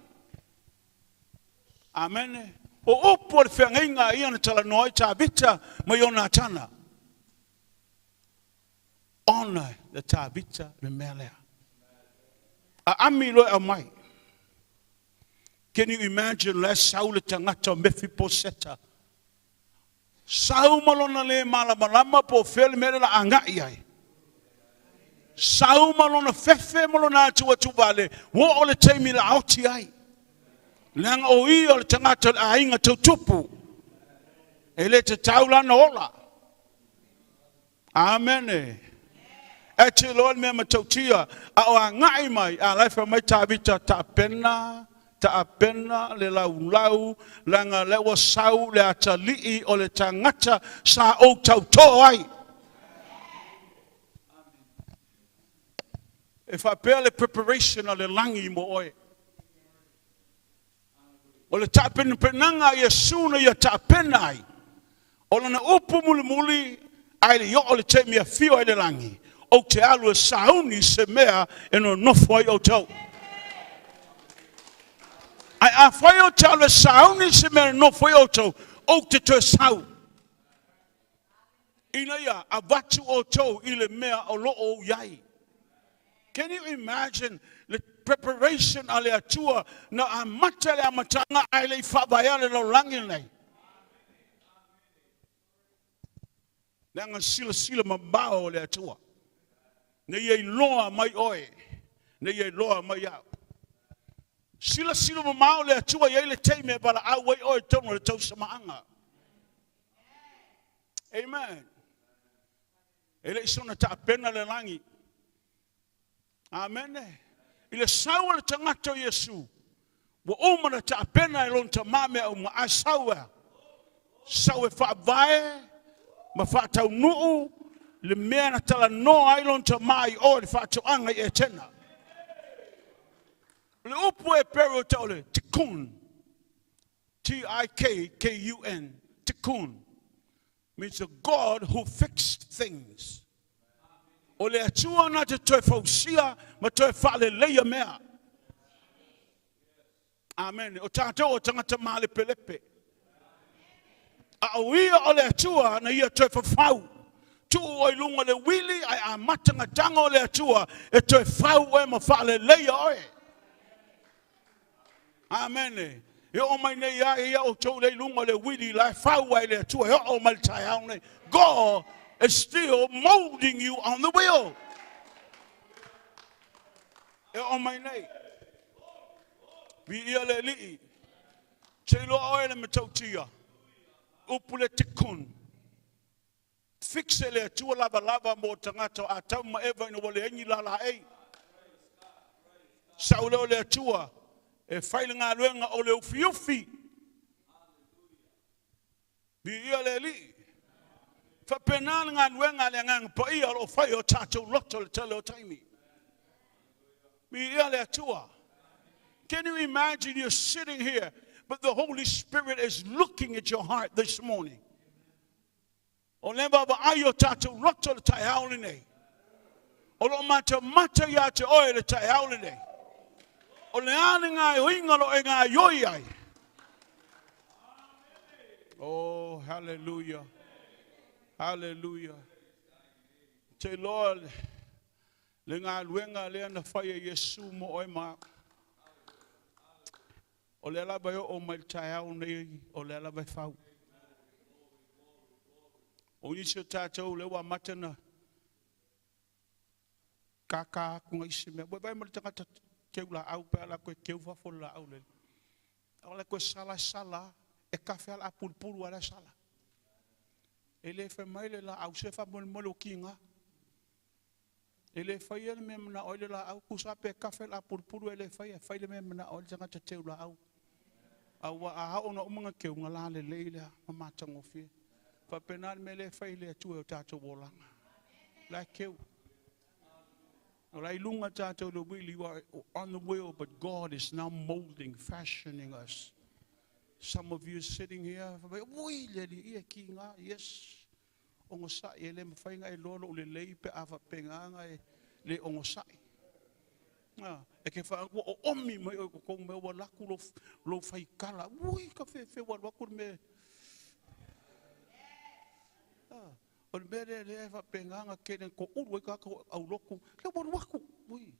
Amen. O opo le whiangainga ia na tala noi tā vita mai o nā tana. Honor the tā vita me mea lea. A ami loe a mai. Can you imagine le sau le tangata o Mephiposeta? Sau malona le malamalama po whele mele la angai ai. Sau malona fefe malona tua tuvale. Wo o le teimi la auti ai. Leanga o i o le tangata a inga tau tupu. E le te taulana ola. Amen. E te loa mea matautia. A o a ngai mai. A laifa mai tā vita tā pena. Ta apena le lau langa le wa sau le atali'i o le tangata sa o tau to ai. If I bear the preparation o le langi mo oe. O le tapena penanga Yesu na ia tapena ai. O lana upu muli ai le yo o le te mea fio ai le langi. O te alu e sauni se mea eno nofo ai o tau. Ai a whai o tau le sauni se mea no whai o tau o te tue sau. Ina ia, a watu o tau i le mea o lo o iai. Can you imagine the preparation a le atua na a mata le amatanga ai le whawaya le lo langi nei. Nanga sila mabao o le atua. Ne iei loa mai oe. Ne iei loa mai au. Sila mamau le atua iei le teime bala au wei oe tono le tau samaanga. Amen. Ele isona ta pena le langi. Amen. Ile sawa le tangata o Yesu. Wa umana ta pena e lon ta mame o ma asawa. Sawe fa vae ma fa tau nuu le mea na tala no ai lon ta mai o le fa tau anga e tena. Le upu e pero taule tikun. T-I-K-K-U-N. Tikun means the God who fixed things. O le atua na te toi fausia ma toi fale leia mea. Amen. O tātou o tangata male pelepe. A oia o le atua na ia toi fafau. Tu o ilunga le wili ai a matanga tanga o le atua e toi fau e ma fale leia oe. Amen. E o mai nei ai o tau le lunga le wili lai whauai le tua e o mai tai au nei. God is still molding you on the wheel. E o mai nei. Vi ia le li'i. Te lo oe le matautia. Upu le tikun. Fixe le tua lava mo tangata a tau ma eva ina wale engi lala ei. Saule o le tua. E whailinga luenga o le ufi. Bi ia le li. Whapenana ngā luenga le ngang pa ia o whai o tātou loto le tele o taimi. Bi ia le atua. Can you imagine you're sitting here, but the Holy Spirit is looking at your heart this morning? O leva ba ai o tātou loto le tai haole nei. O lo mata ia te oe le tai haole nei. O le ane ngā oingalo e ngā yoi ai. Oh, hallelujah. Hallelujah. Te loa le ngā luenga lea na whaia Yesu mo oi maa. O le alabai o mai tai au nei, o le alabai whau. O nisi o tātou le wa matana. Kaka kunga isi me. Bai mo tangata keu la au pe ala koe keu fa fo la au le. Ala koe sala e kafe ala pulpulu ala sala. Ele fe mai le la au se fa mol kinga. Ele fai ele me na oile la au kusa pe kafe la pulpulu ele fai le me na oile tangata teu la au. Au a ha ona umunga keu ngala le leile ma tango fi. Fa penal me le fai le tu o tato bolanga. La keu. You are on the wheel, but God is now molding, fashioning us. Some of you sitting here, yes. Ongosa ele mfainga e lolo le leipe ava penganga le ongosa. E ke fa o omi mai o ko me wala ku lo fai kala. Ui ka fe wala ku me. O mere le fa penganga kenen ko uru ka ko au loku le wala waku ui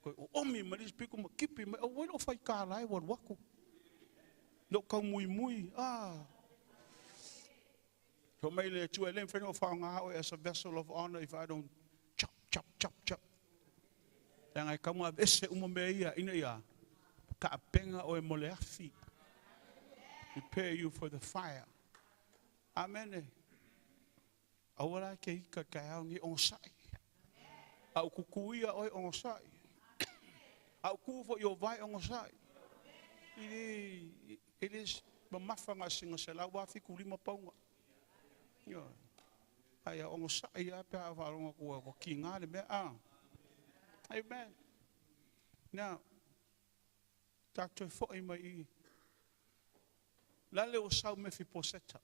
ko omi mali spiku mo kipi me o wala fai kala e wala waku lo ka mui so mai le tu ele fengo fa nga as a vessel of honor if I don't chop dan ai kamu ese umo me ia ina ia ka penga o e mole afi prepare you for the fire. Amen. Awala ke ika kaya ngi onsai. Au kukuia oi onsai. Au kufo yo vai onsai. It is mamafanga singa sela wa fi kulima paunga. Yo. Aya onsai ya pa avaronga ko kinga le me a. Amen. Now Dr. Foi mai lale o sau me fi poseta.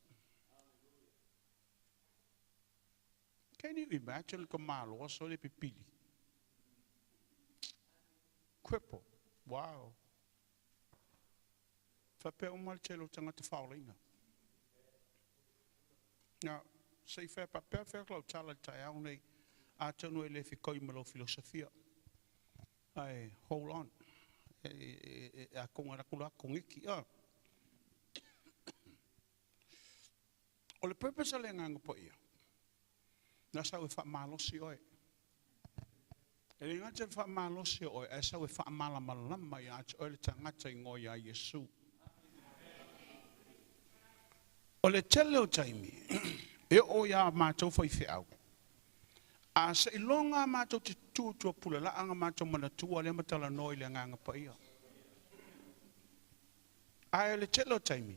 Can you imagine Kamalo so le pipili? Cripple. Wow. Fa pe umal chelo tanga te faulina. Now, say fa pa pe fa klau tala tai au nei a tonu ele fi koi malo filosofia. Ai hold on. A konga kula kongiki O le purpose ale nganga po ia. Nasa we fa malosi oi. Ele ngata fa malosi oi, asa we fa malama ya oi le tangata ngo ya Yesu. O le tele o taimi. E o ya matou foi fiau. A se ilonga matou te tu pula la anga matou mana tu le matala noi le nganga pa ia. A le tele o taimi.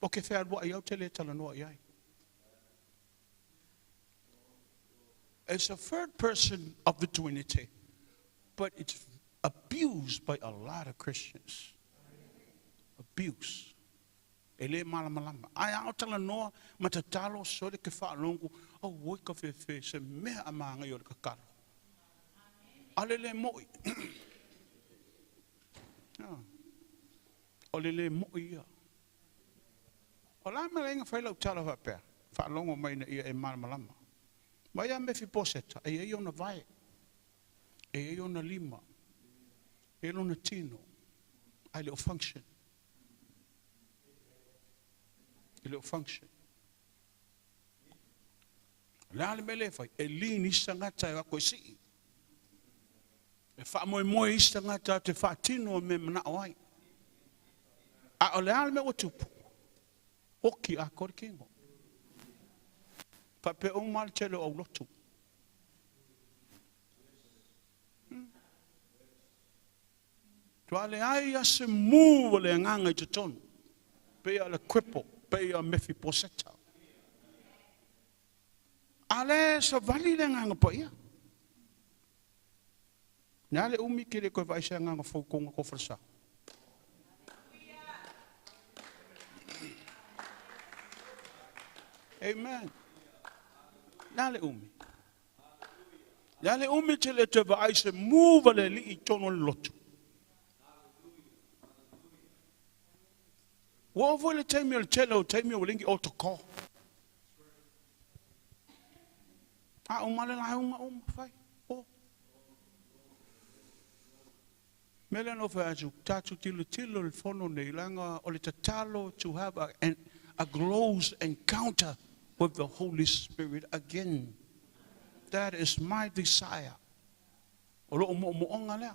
O ke fa bo ia tele tala no ia. It's a third person of the Trinity, but it's abused by a lot of Christians. Abuse. Ele malama. Ai au tala noa matatalo so de ke fa longo o wo ka fe se me amanga yo ka kalo. Alele moi. Olele moi. Ola malenga fa lo tala fa pe. Fa longo mai na e malama. Vai a me fi poseta, e ona vai, e ona lima, e ona tino, ai leo function. E leo function. Lale mele fai, e lini sangata e wako si. E fa moi sangata te fa tino me mna wai. A ole ale me watupu, oki a korkingo. Pape o mal chelo o lotu. Tuale ai se move le nganga te tonu. Pe ala cripple, pe a mefi poseta. Ale so vali le nganga po ia. Nale umi kile ko vai se nganga fo konga ko frasa. Amen. Nale umi. Nale umi tele te vai se move le li tono lotu. Wo vo le taimi o tele o taimi o lingi autocall. Umale la fai. Mele no fa aju tatu tilo le fono nei langa o le tatalo to have a close encounter with the Holy Spirit again. That is my desire. O lo mo onga lea.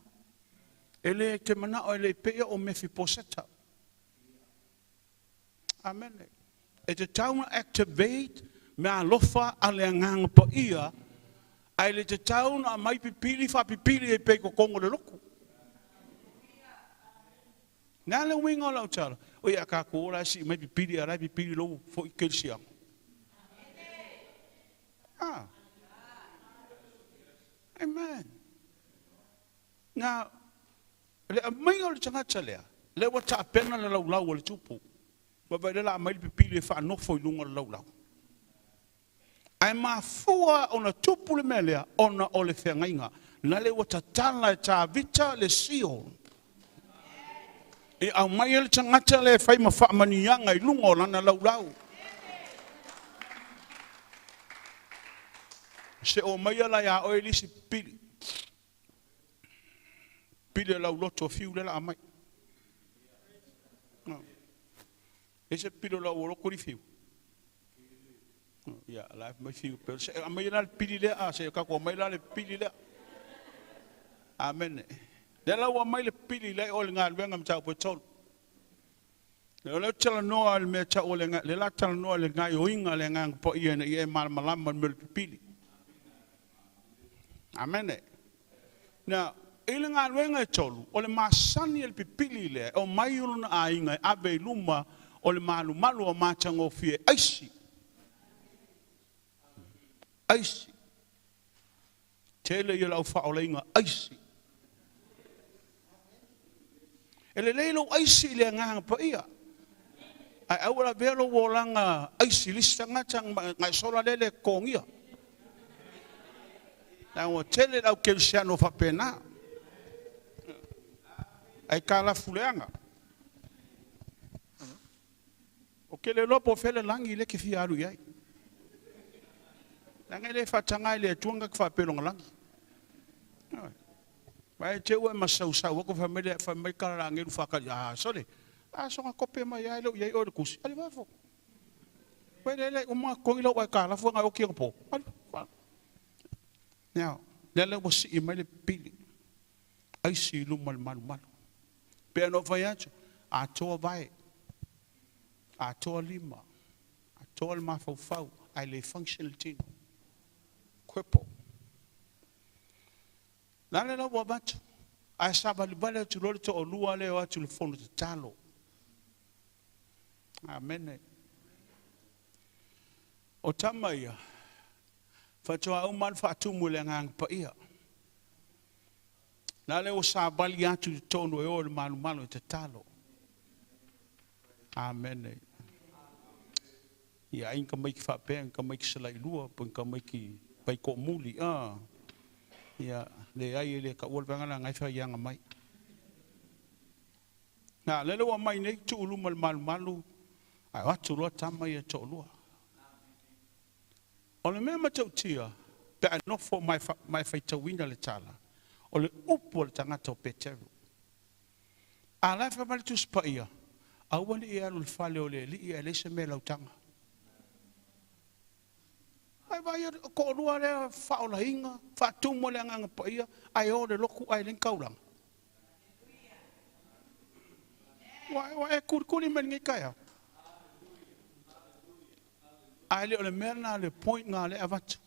Ele te mana o ele pea o me fiposeta. Amen. E te tauna activate me alofa ale ngang po ia. Ai le te tauna mai pipili fa pipili e pe ko kongo le loko. Nga le winga o lau tala. O ia ka ko ora si mai pipili arai pipili lo fo i kelsia. Ah. Amen. Now, le mai o le tangata lea. Le wata pena le lau lau o le tupu. Wa vai le la mai pipili e fa no fo i lunga le lau lau. Ai mafua ona tupu le melea ona o le whengainga. Na le wata tala e tā vita le sio. E au mai ele tangata le fai ma wha manianga I lunga o lana lau lau. Se o mai ala ya o elisi pili. Pili lau loto fiu le la amai. E se pili lau o loko li fiu. Ya, life mai fiu. Pero se amai ala pili le a, se kako amai ala le pili le. Amen. Le lau amai le pili le o le ngā luenga mtau po tolu. Le tala noa le mea tau o le ngā, le la tala noa le ngā oinga le ngā po ia na ia malama me le pili. Amen. Now, ele ngā luenga e tolu, o le masani el pipili le, o mai unu na ainga, abe luma, o le malu malu o mātango fie, aisi. Aisi. Tele ia lau whaoleinga, aisi. Ele leilo aisi le ngā pa ia. Ai awala velo wolanga aisi lista ngatang ngai sola lele kongia. Na o tele lau kelsiano fa pena. Ai kala fuleanga. O kele lopo fele langi le ke fiaru yai. Langa le fatanga le tuanga fa pelong langi. Vai te ua masau sau ko famile famile kala ngi fa ka ya sole. Ah so nga kope mai ai lo yai o de kusi. Ali va fo. Vai le o ma ko ilo wa kala fo nga o ki po. Now, le was I mai le pili. Ai si lu mal mal mal. Pe no vai atu. A to vai. A to lima. A to ma fo fau. Ai le functional team. Corpo. La le wa bat. Ai saba li bale tu lo to lua le wa tu le fono te talo. Amen. O tamaya. Fatoa o man fatu mule ngang pa ia. Na le o saba li atu tonu e o le manu manu te talo. Amen. Ia inka mai ki fa pe, inka mai ki salai lua, inka mai ki pai ko muli. Ia le ai le ka ol bangala ngai fa yanga mai. Na le wa mai nei tu ulu mal mal malu. Ai watu lo tama ia to lua. O le mea matau tia, pe anofo mai faitawina le tala. O le upo le tangata o Peteru. A lai fa mali tu spa ia. A wani ia alu le fale o le li ia le se me lautanga. Ai vai ko lua le fa o la inga, fa tumo le nganga pa ia, ai o le loku ai len kaulang. Wa e kurkuri men ngai kaya. Ai le o le mena le point ngā le avatu.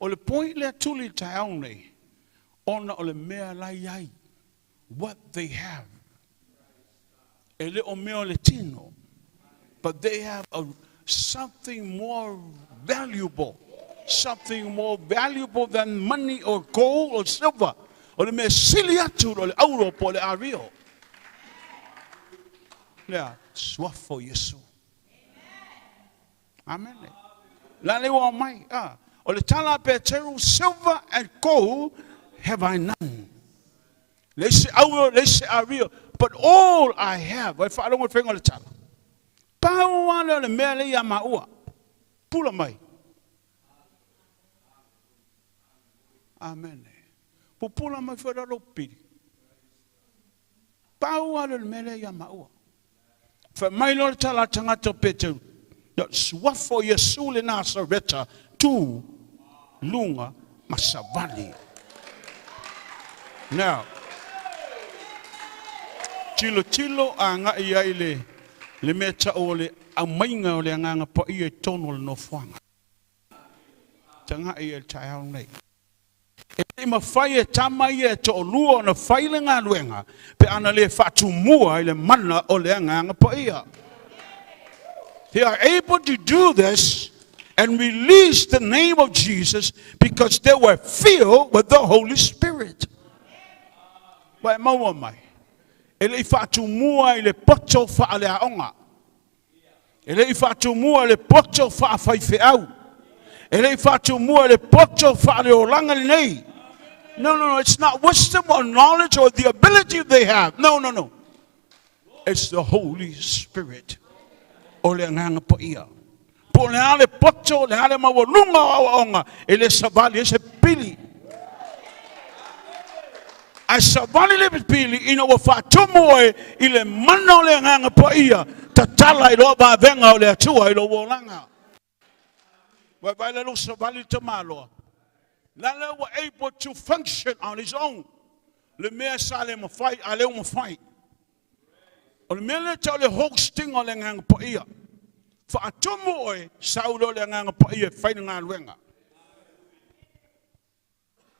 O le point le tuli taone. Ona o le mea lai ai. What they have. E le o mea le tino. But they have something more valuable. Something more valuable than money or gold or silver. O le mea sili atu o le auro po le ario. Lea, swafo Yesu. Amen. La le wa mai. O le tala Peteru, silver and gold have I none. Let's say ario, but all I have. If I don't want to finger the tala. Pawa le mele ya maua. Pula mai. Amen. Pupula mai fora lo pidi. Pawa le mele ya maua. Fa mai lo tala tangata Peteru. Swafo Yesu le Nazareta tu lunga masavali. Now, chilo anga ia le meta ole a mainga ole anga pa ia tono no fuanga. Tanga ia taiao nei. E ma fai e tama ia to lua na failinga luenga pe ana le fatu mua ile mana ole anga pa ia. They are able to do this and release the name of Jesus because they were filled with the Holy Spirit. Wai maua mai. Ele fatu mua ile poto fa ale aonga. Ele fatu mua ile poto fa fai feau. Ele fatu mua ile poto fa ale olanga nei. No, it's not wisdom or knowledge or the ability they have. No. It's the Holy Spirit. Ole nganga po ia. Po le ale poto le ale mawalunga aonga. Ele sabali ese pili. Ai savali le pili ina wa fatumoe ile mana le nganga po ia tatala ilo ba venga ole atua ilo wolanga. Wa ba le savali tamalo. Lala were able to function on his own. Le mea sale mo fight, ale mo fight. O le mea le tau le hosting o le nganga po ia. Fa atumoe saulo le nganga po ia fight ngā luenga.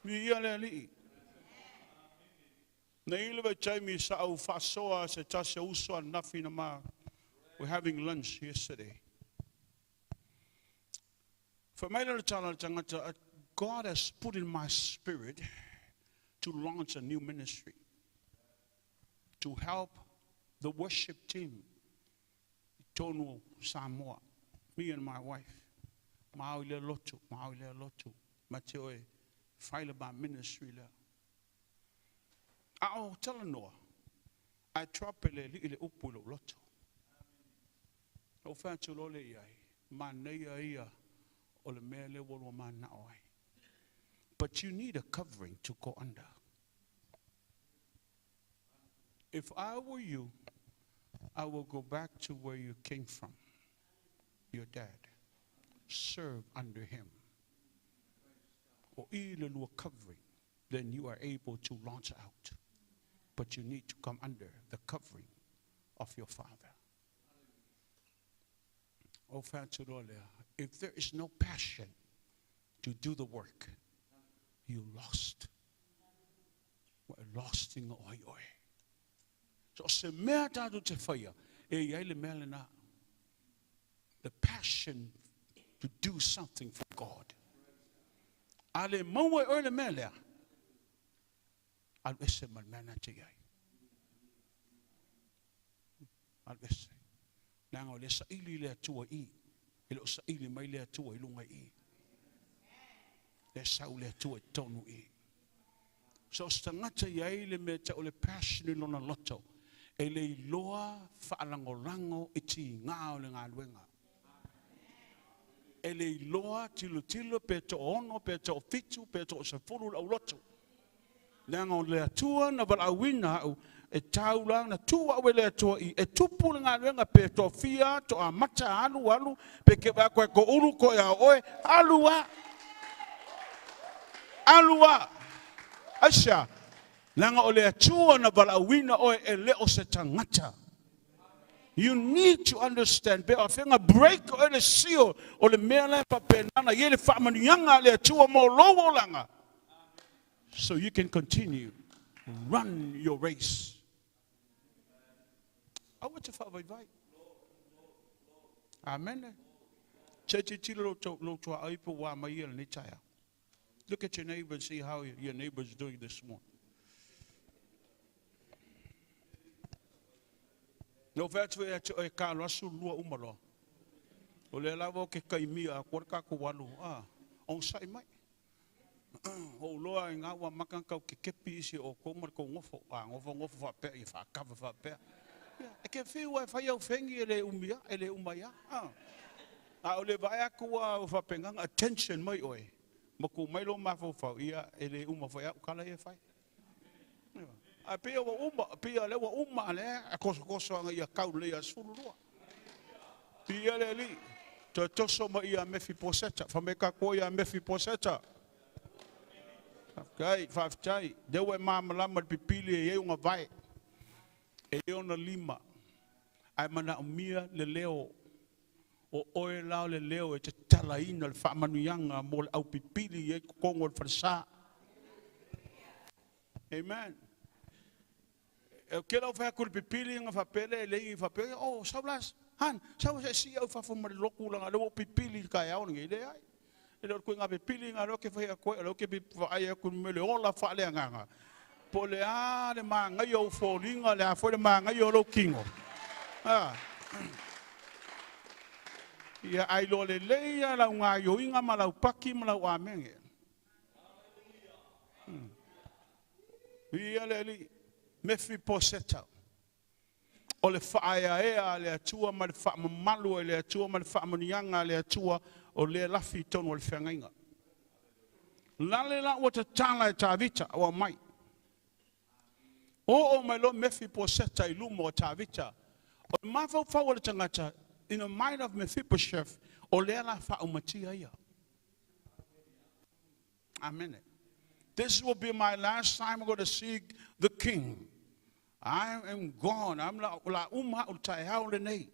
Mi ia le li. We're having lunch yesterday. God has put in my spirit to launch a new ministry to help the worship team. Tono Samoa, me and my wife. Maule lotu, Mateo, file about ministry. I'll tell Noah. I drop a little upulo lotto. No fancy lole man neya or the mele woman now. But you need a covering to go under. If I were you, I will go back to where you came from. Your dad. Serve under him. Or even a covering. Then you are able to launch out. But you need to come under the covering of your father. Oh, if there is no passion to do the work, you lost. We're lost in oi. So se mea tatu te whaia, e iai le mea le nā. The passion to do something for God. Ale maua oi le mea lea. Al ese man mana te iai. Al ese. Nanga le sa ili le atua I. Ele o sa ili mai le atua I lunga I. Le sau le atua I tonu I. So stangata iai le mea te o le passion lona loto. E le iloa whaalangorango I ti ngā o le ngā luenga. E le iloa tilo pe to ono, pe to fitu, pe to sa furu au loto. Nanga o le atua na wala awina au e taula na tua o le atua I. E tupu le ngā luenga pe to fia, to a mata alu, pe ke wa koe ko uru ko ia oe, alua. Asha. Nanga o le atua na wala awina oe e leo se tangata. You need to understand. Be a whenga break o le sio o le mea le papenana ye le whamanianga le atua mo lowo langa. So you can continue. Run your race. I want to follow advice. Amen. Look at your neighbor and see how your neighbor is doing this morning. No vetu e ka rasu lua umalo. O le lavo ke kaimia ko ka ko walu on sai mai. O loa nga wa makanka ke kepi si o ko mar ko ngofo fa pe I fa ka fa pe. E ke fi wa fa yo fengi ele umaya. O le vai ko wa fa penga attention mai oi. Mo ko mai lo ma fa ia ele fa ya kala e fa. Pia le wa uma le koso anga ia kau le asulu. Pia le li to toso mo ia mefi poseta, fameka ko ia mefi poseta. Okay, faftai, dewe mama lama pipili e unga vai. E ona lima. Ai mana umia le leo. O oe lao le leo e te talaina le whamanuianga mo le au pipili e kongo le wharasa. Amen. E ke lau whea kuri pipili nga whapele e lei whapele. Oh, saulas, han, sau se si au whafumari loku langa leo pipili kai au nge ile ai. E leo koe ngā pipili ngā loke whea koe, leo ke whaai e kuni mele ola whaale nganga. Po le a le maa ngai au wholinga le a whoi le maa ngai au lo kingo. Ia ai lo le leia lau ngā yoinga ma lau paki ma lau amenge. Ia le li mefi poseta. O le whaaya ea le atua ma le whaamamalu e le atua ma le whaamanianga le atua o le lafi tonu o le whangainga. Lale la o te tala e tā vita o mai. O mai lo mefi poseta I lumo o tā vita. O le mawhau whau le tangata in the mind of Mephibosheth, o le ala whaumatia ia. Amen. This will be my last time I'm going to see the king. I am gone. I'm la umha o tai hao le nei.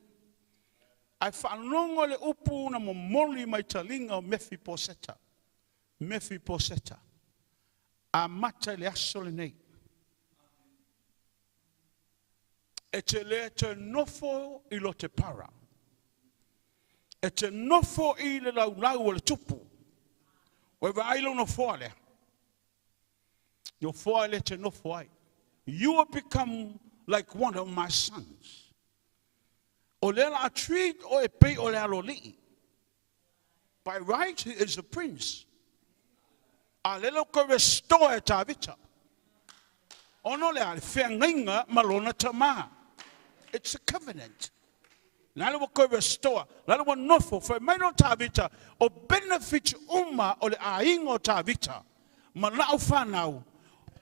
Ai whanongo le upu na momoli mai talinga o Mephibosheth. Mephibosheth. A mata le aso le nei. E te le te nofo I lo te para. E te nofo I le lau lau o le tupu. O ewa ailo no foa le. Yo foa le te nofo ai. You will become like one of my sons. O le la treat o e pe o le alo li. By right he is a prince. A le lo ko restore ta vita. Ono le al whengainga malona tama. It's a covenant. Nala wa ko restore. Nala wa nofo. For meno ta vita. O benefit uma o le aingo ta vita. Malau whanau.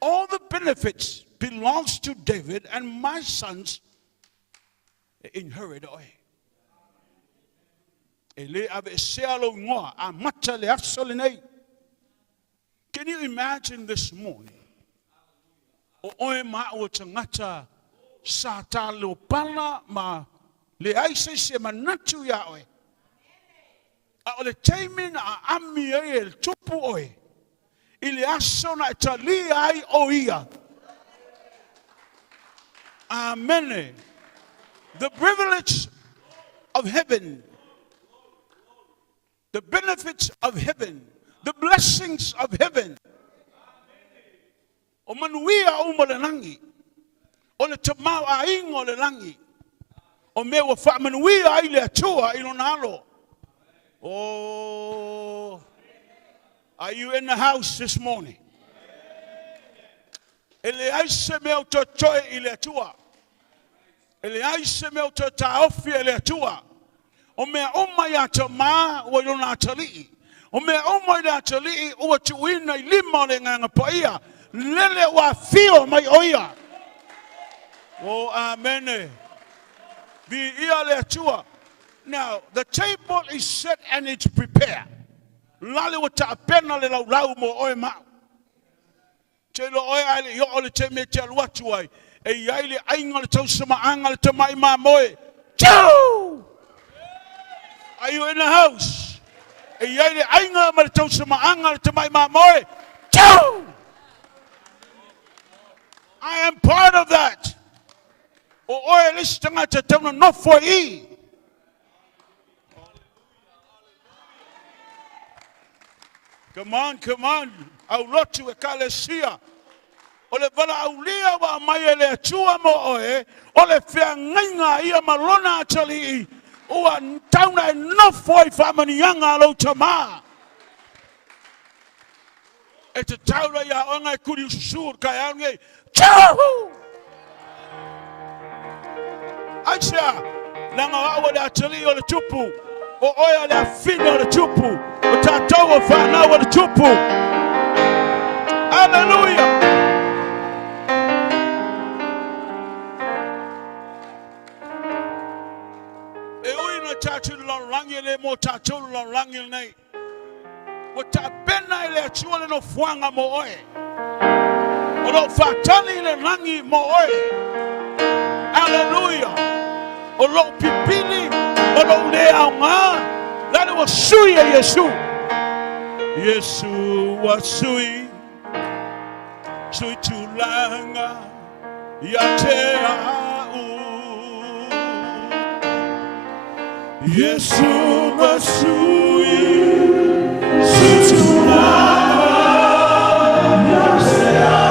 All the benefits belongs to David and my sons inherit oi. Ele ave sealo ngoa a mata le asole nei. Can you imagine this morning? O oe ma o tangata sa ta lo pala ma le aise se manatu ya oe. A o le teimin a ami e el tupu oe. Ile aso na tali ai o ia. Amen. The privilege of heaven, the benefits of heaven, the blessings of heaven. O manuia o mo le langi. O le tamau a ingo le langi. O me wa fa manuia ai le atua I lo nalo. Oh, are you in the house this morning? Ele aise me o totoe I le atua. Ele aise me o to taofi ele atua. O me oma ya tama o lo na tali. O me oma ya tali o tuina I lima le nganga paia. Lele wa fio mai oia. Oh, amen. Be ia le atua. Now, the table is set and it's prepared. Lale wa ta pena le lau mo oe ma. Te lo oe ale yo ole te me te aluatu ai. E iai le ainga le tau sama anga le te mai ma moe. Choo! Are you in the house? E iai le ainga ma le tau sama anga le te mai ma moe. Choo! I am part of that. O oe le stanga te tauna no for I. Come on, come on. Au lotu e kalesia. O le vala au lia wa mai e le atua mo oe. O le whea ngainga ia malona atali I. Ua tauna e nofo I whamanianga alo tama. E te taura ia onga e kuri ususur kai aunge. Chahu! Aisha, langa awa le atali o le tupu. O oia le afina o le tupu. O tātou o whanau o le tupu. Hallelujah. E ui na Wanga chachu langi le mo chachu langi nei. Wata bena ile chuole no fuanga mo oe. Olo fatani ile langi mo oe. Hallelujah. Olo pipili. Olo leanga. Lani wa sui ya Yesu. Yesu wa sui. Sui tulanga. Yate au. Yesu wa sui. Sui tulanga. Yate au.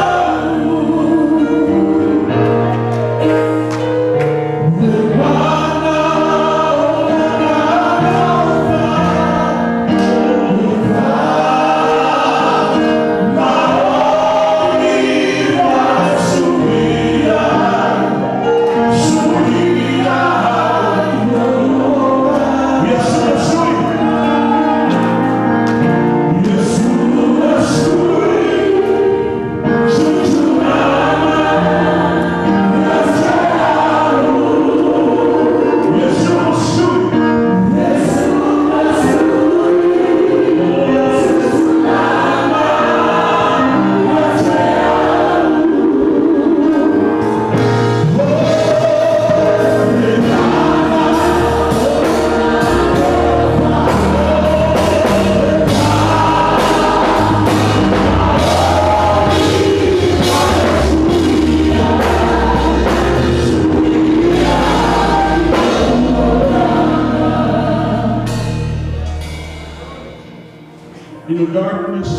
In the darkness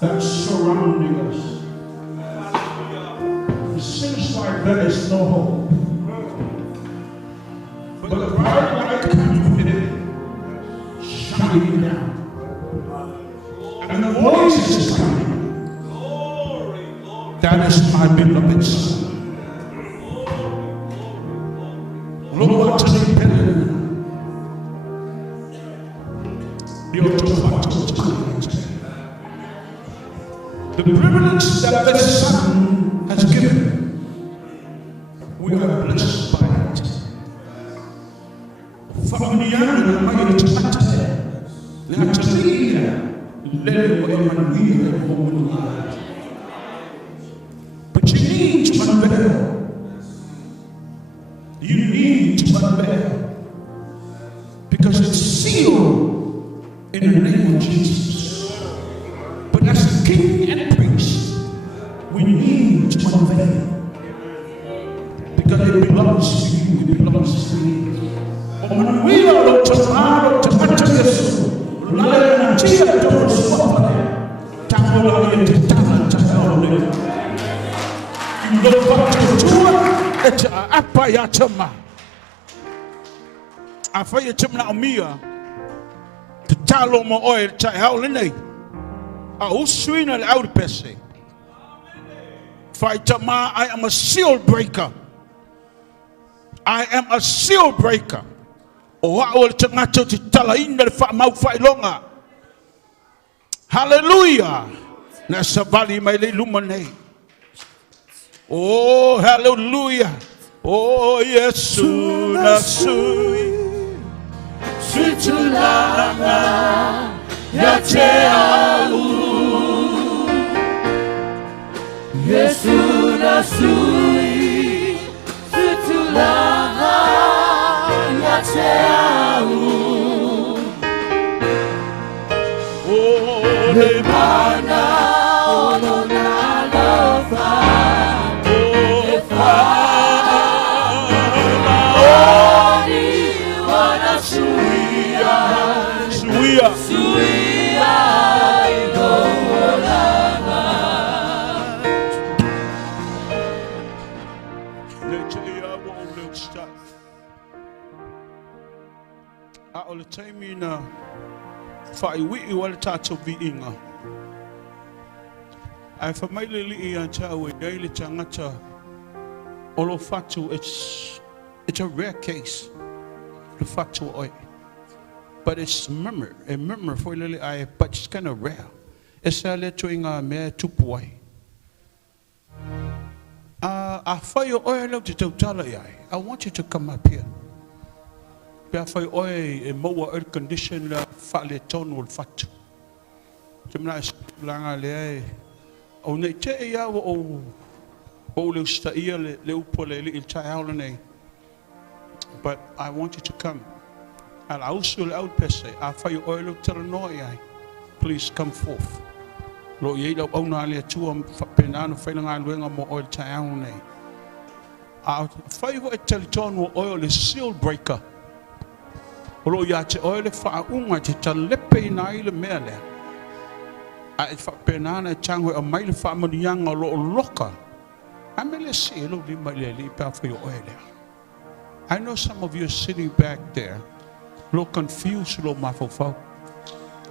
that's surrounding us, it seems like there is no hope. But the bright light comes within, shining down. And the voice is coming. That is my beloved Son. Lord, to the the privilege that the Son has given, we are blessed by it. From the young and mighty to but you need to unveil. You need to unveil. Because it's sealed in the name of Jesus. But as king and priest, we need to unveil. Because it belongs to you, it belongs to me. When we are to Jesus, I am a seal breaker. I am a seal breaker. Hallelujah. Oh, hallelujah. Oh, yes. Alofa Tunoa, it's a rare case. Alofa Tunoa, but it's a memory for Lily I, but it's kind of rare. It's a little in a mere two boy. I fire oil of the total. I want you to come up here. Pea whai oe e maua air condition la wha le tonu o le whatu. Te mana e langa lea e au nei te e awa o le usta ia le upo le li il tai aula nei. But I want you to come. Al ausu le au pese, a whai oe le tera noa iai. Please come forth. Lo iei lau au nā lea tua penano whaina ngā luenga mo oe le tai aula nei. A whai ho e talitonu o oe le seal breaker. O lo ia te oe le whaunga te talepe I nai le mea lea. A e whapenana e tango a mai le whamanianga o lo loka. A me le si elo li mai le li pēr whai o oe lea. I know some of you are sitting back there, lo confused lo mawhawhau.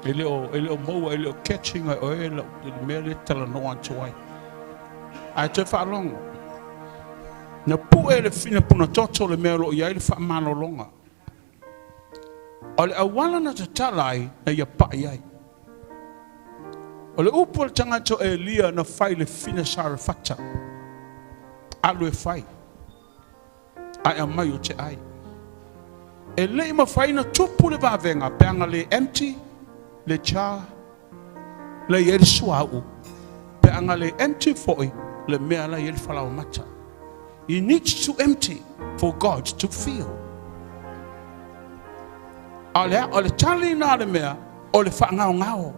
E leo maua, e leo catching a oe le mea le tala no anto ai. A te whaalonga. Na pu e le fina puna toto le mea lo iai le whamano longa. O le awala na te talai na ia pai ai. O le upo le tangato e lia na whai le fina sara fata. Alu e whai. Ai a mai o te ai. E le ima whai na tupu le wawenga peanga le empty, le cha, le ieri suau. Peanga le empty foi, le mea la ieri whalau mata. You need to empty for God to feel. O le tali nā le mea, o le whaangau ngao.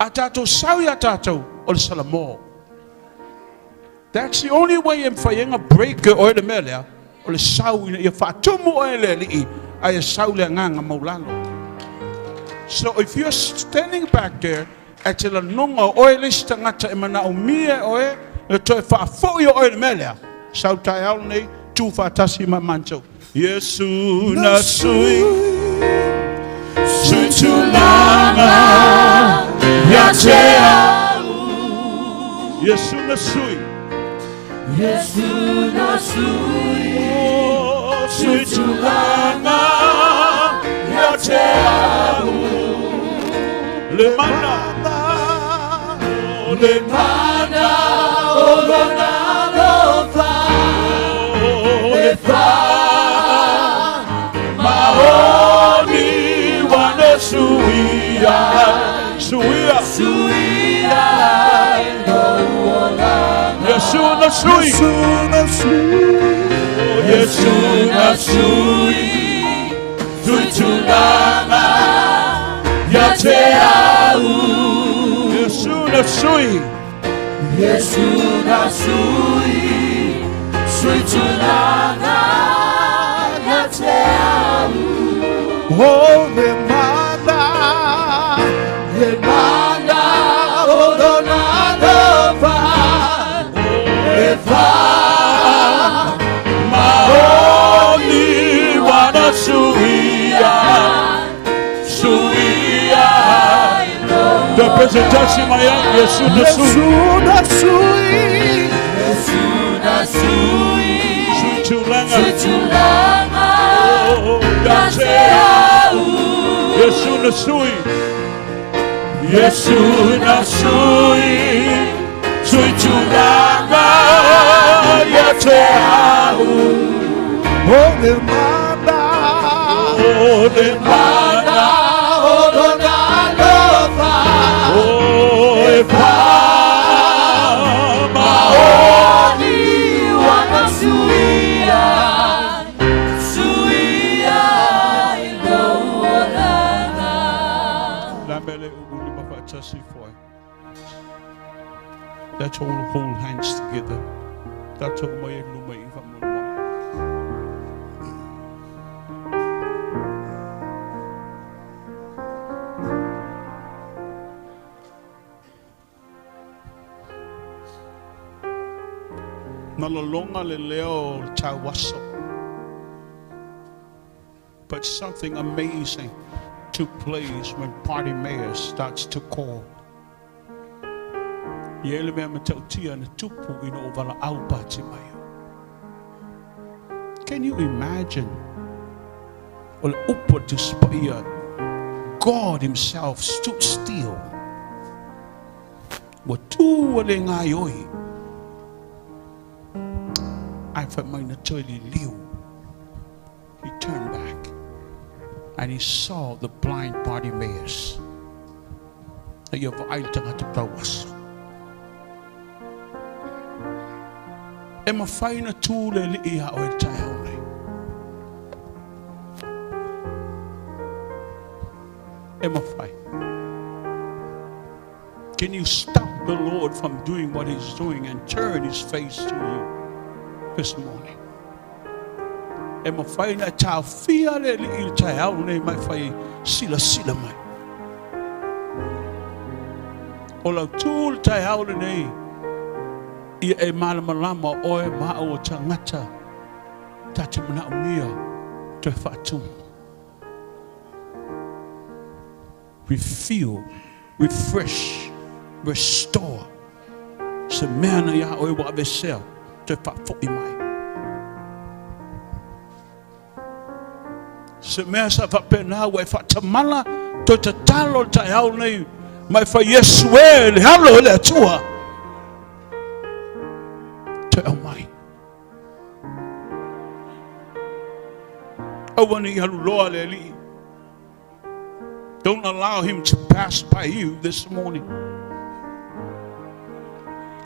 A tātou saui a tātou, o le salamo. That's the only way in whaienga break o le mea lea, o le sau ina ia whaatumu o le li a ia sau le nganga maulalo. So if you're standing back there, at te la nonga o le stangata e mana o mia o le toi whaafoi o le mea lea, sau tai au nei, tū whaatasi ma mantou. Yesu na sui. Sui tulanga ya te au. Yesu na sui. Yesu na sui. Sui tulanga ya te au. Le mana. Le mana. O lona lofa. Le fa. Suia, suia, Suia. Yesu na sui, Yesu na sui, sui tulanga ya te au. Yesu na sui, Yesu na sui. Sui tulanga ya te au. Oh, le mana. Le mana o lona lofa. Le fa. Mahoni wana suia, suia. The presentation maya Yesu na sui, Yesu na sui. sui tulanga, Sui tulanga ya te au. Yesu na sui. Yesu na sui, sui tulanga ya te au. Oh, le mana. Oh, le mana, o lona lofa. oh, e pa, Mahoni wana suia. Suia I loolanga. Lambele uli mafatasi foi. Let's all hold hands together. That's all my lumai famulwa. Nalalonga le leo tawaso. But something amazing took place when Party Mayor starts to call. Yele mea matautia na tupu ina ovala au Party Mayor. Can you imagine? Ole upo dispaya, God himself stood still. Watu wale ngayoi. I felt my natoli liu. He turned back. and he saw the blind Bartimaeus. Ia vai tanga te pauaso. E mawhaina tūle li iha o e tai au nei. E mawhai. Can you stop the Lord from doing what he's doing and turn his face to you this morning? E mawhaina tau fia le li i tai au nei mai whai sila sila mai. O lau tūl tai au nei ia e malamalama o e maa o tangata tati mana unia te whātumu. Refuel, refresh, restore. Se mea na ia o e wa avesea te whāfoi mai. Se mea sa whapena wa e whatamala to te talo tai au nei mai wha Yesu e le halo le atua. Te au mai. Awani halu loa le li. Don't allow him to pass by you this morning.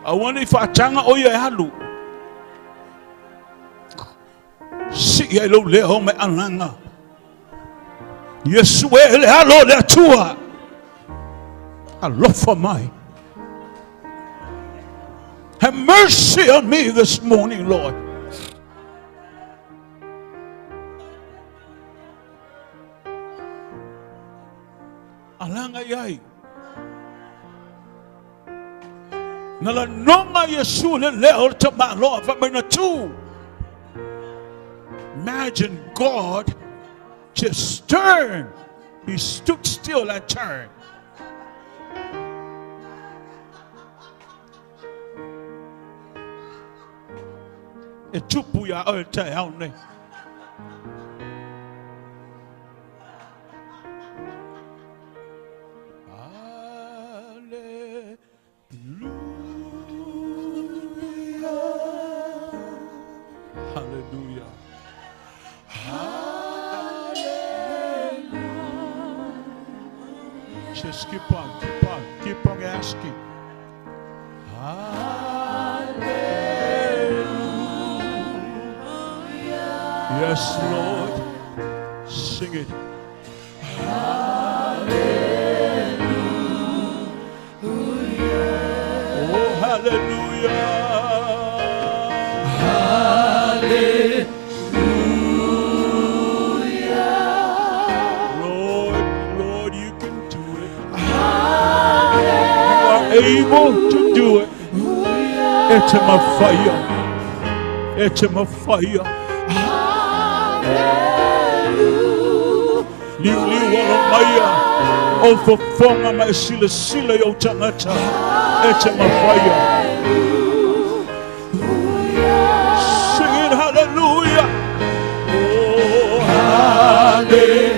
Awani whaatanga o ia e halu. Si e lo leo me ananga. Yesu e le halo le atua. Alofa mai. Have mercy on me this morning, Lord. Alanga yai. Nala nonga Yesu le leo te malo famena tu. Imagine God just turned. He stood still and turned. E tupu ya o tai au nei. Hallelujah. Hallelujah. Just keep on asking. Yes, Lord. Sing it. Hallelujah. Oh, hallelujah. Hallelujah. Lord, you can do it. You are able to do it. It's my fire. It's my fire. Liu wala maya o fofonga mai sila yo tangata eche mafaya. Sing it hallelujah. Oh hallelujah.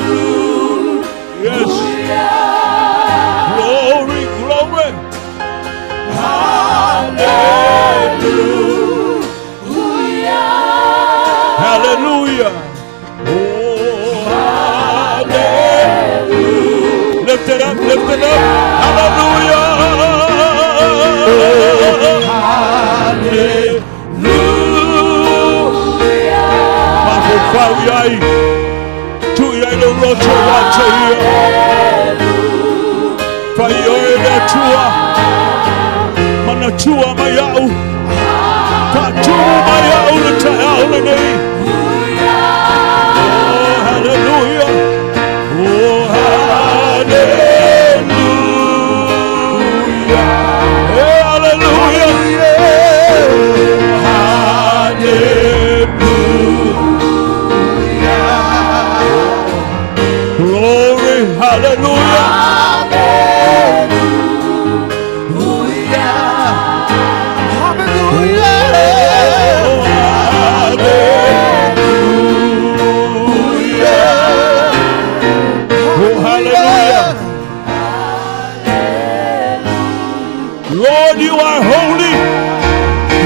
Hallelujah. Yes. Glory, glory. Hallelujah. Oh, hallelujah. Lift it up, lift it up. Hallelujah. Hallelujah. Hallelujah. Tu yai lo rocho wacha ia. Faioe le tua. Mana tua mai au. Ka tu mai au le tai au le nei. Hallelujah. Oh, hallelujah. Hey, hallelujah. Hallelujah. Glory, hallelujah. Lord, you are holy.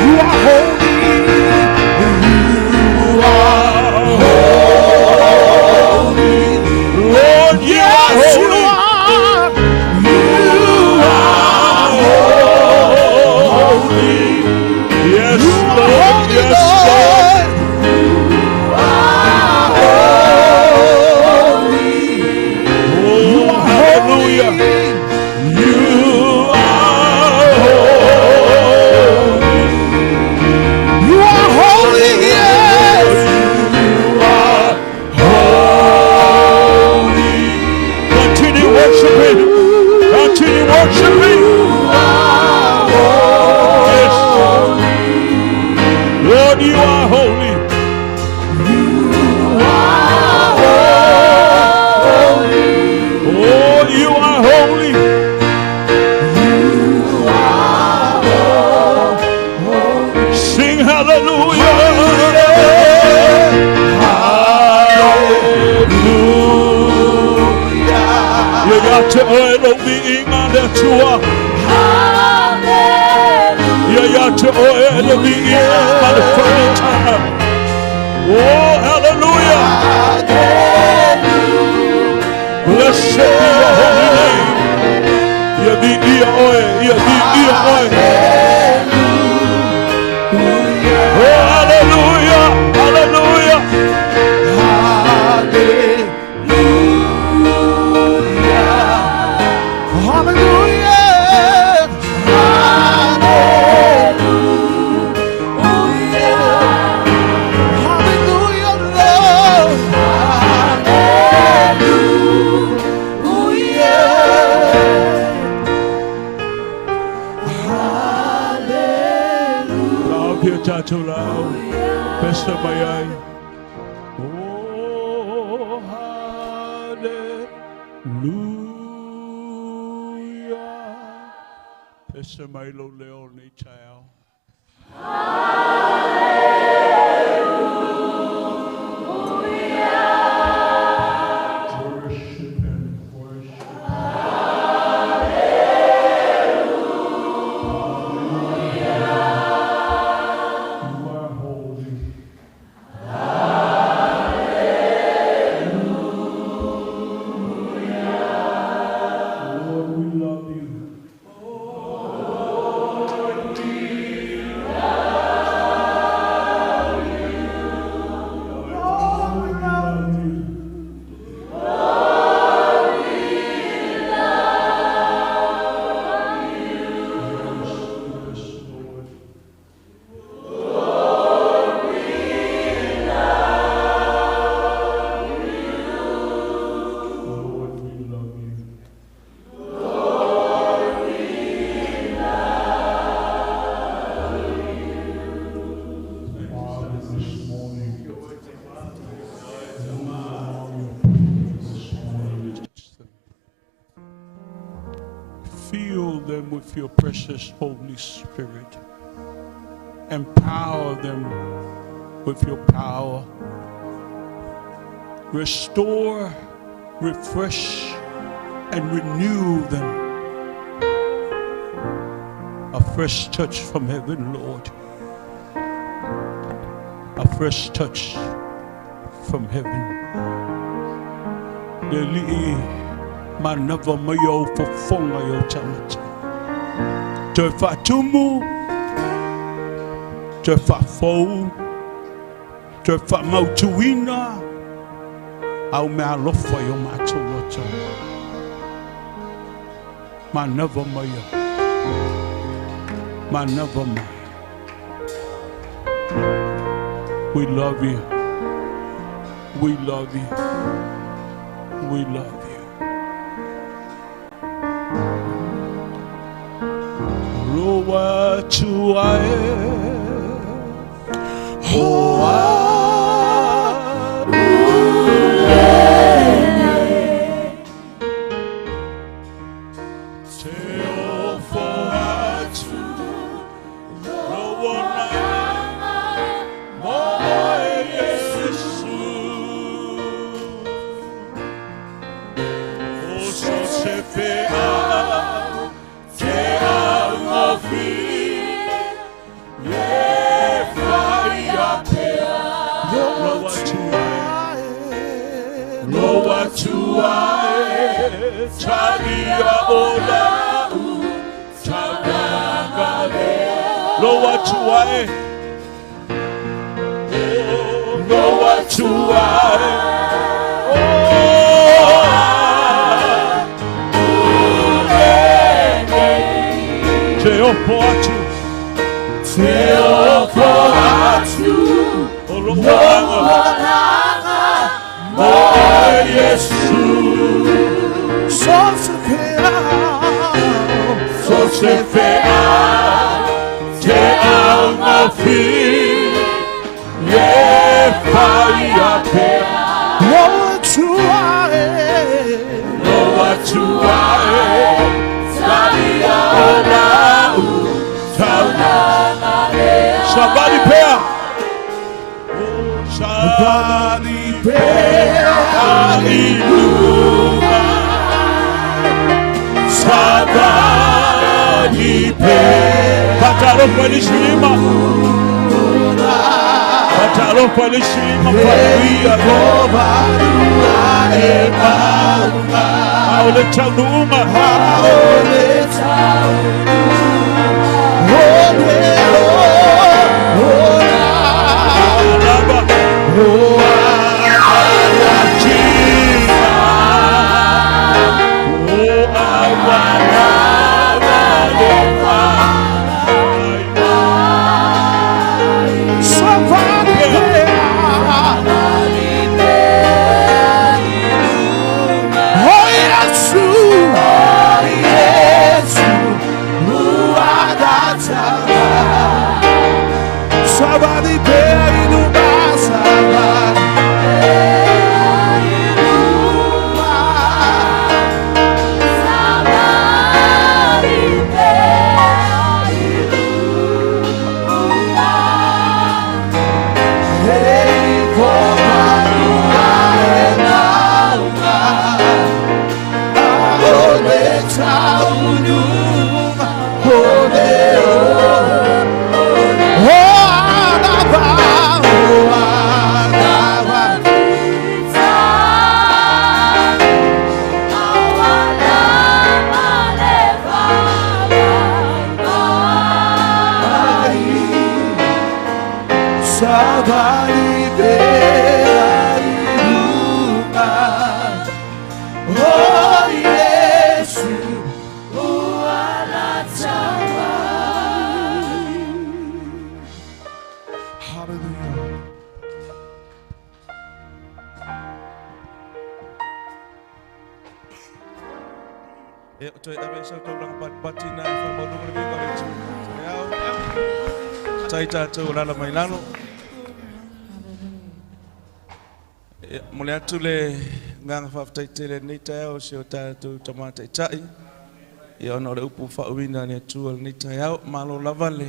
You are holy. You are holy. Lord, you are Yes, you holy. are. Yes, You are Lord. holy, Yes, Lord. Lord. Oh, hallelujah. You are holy. You are holy, yes. You are holy. Continue worshiping. Continue worshiping. Yes. Lord, you are holy. Oh, you are holy. Sing hallelujah. Hallelujah. You got to oil be under to you got to oil be under furniture. Oh, hallelujah. Blessed be your holy name. You be your oil. You be your oil. Oh, hallelujah. Hallelujah. Pastor Bayay. Oh, hallelujah. Pastor Milo Leon Child. Worship and worship. Fill them with your precious Holy Spirit. Empower them with your power. Restore, refresh, and renew them. A fresh touch from heaven, Lord. A fresh touch from heaven. Deli manava mayo fofonga yo chamata. Te fatumu, te fafou, te famautuina, au me alofa yo matulota. Manava mayo, manava mayo. We love you. We love you. We love you. Loa tuae, hoa te Loa tuae. Loa tuae. Teopo atu. Teopo atu. Oloanga. Mo Yesu. So se fea. Te alma fi. Ye faya pea. Loa tuae. Loa tuae. Salia olau. Somebody pay. Somebody pay. Hallelujah. Somebody pay. Kataro palishima. Kataro palishima. Palia goba. Eba. Aole chanuma. Aole chanuma. Somebody pay no Toi ave sa tau lang patina fa mo lu ni ko le tu. Tai ta tu la mai lalo. Mo le atu le ngang fa tai tele ni tai o se ta tu tamata tai. Ia no le upu fa wina ni tu ni tai au malo lavale.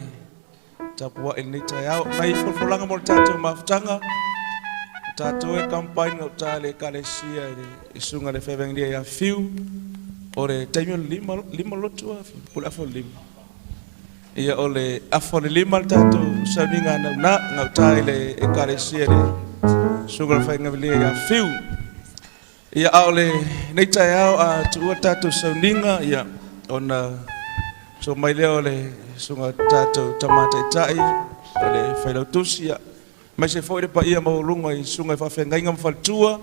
Tapua ni tai au mai fulanga mo ta tu maftanga. Ta tu e campaign o ta le kalesia i sunga le feveng dia ya fiu. Ore taimio lima lotua pula afo lima. Ia ole afo lima tato sauninga na ngautai le ekalesia le sugar fainga vile ya fiu. Ia ole neita yao a tuua tato sauninga ia ona so mai leo le sunga tato tamata itai ole failautusi ia mai se foi pa ia maulunga i sunga fafengainga mfaltua.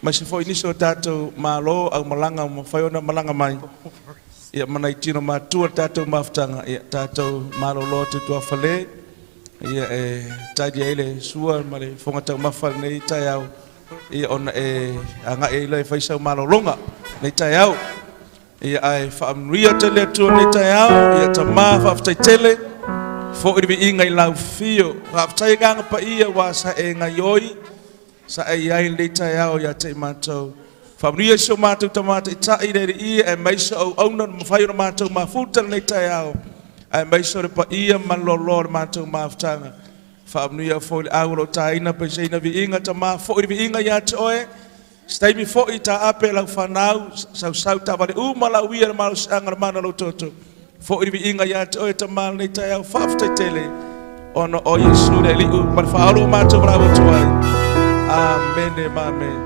Mas se foi nisso tato malo au malanga mafaiona malanga mai. Ia mana itino matua tato maftanga ia tato malo lo tu afale. Ia tadia ele sua male fonga tau mafal nei taiau. Ia ona anga ele faisa malo longa nei taiau. Ia ai famria tele tu nei taiau ia tama faftai tele. Fo iri inga i lau fio. Faftai ganga pa ia wasa ngayoi. Sa ai le taiao ya te matou. Famria so matou tamata itai le ia e mai so au na mafai na matou mafuta le taiao. Ai mai so pa ia malolo matou maftanga. Famria fo le au taina pe seina vi inga tama fo vi inga ya te oe. Stai mi fo ita ape la fanau sau ta vale mala wia mal sanga mana lo toto. Fo vi inga ya te oe tama le taiao fafta tele. Ono o Yesu le li u mar faalo matou bravo tuai. Amen, amen.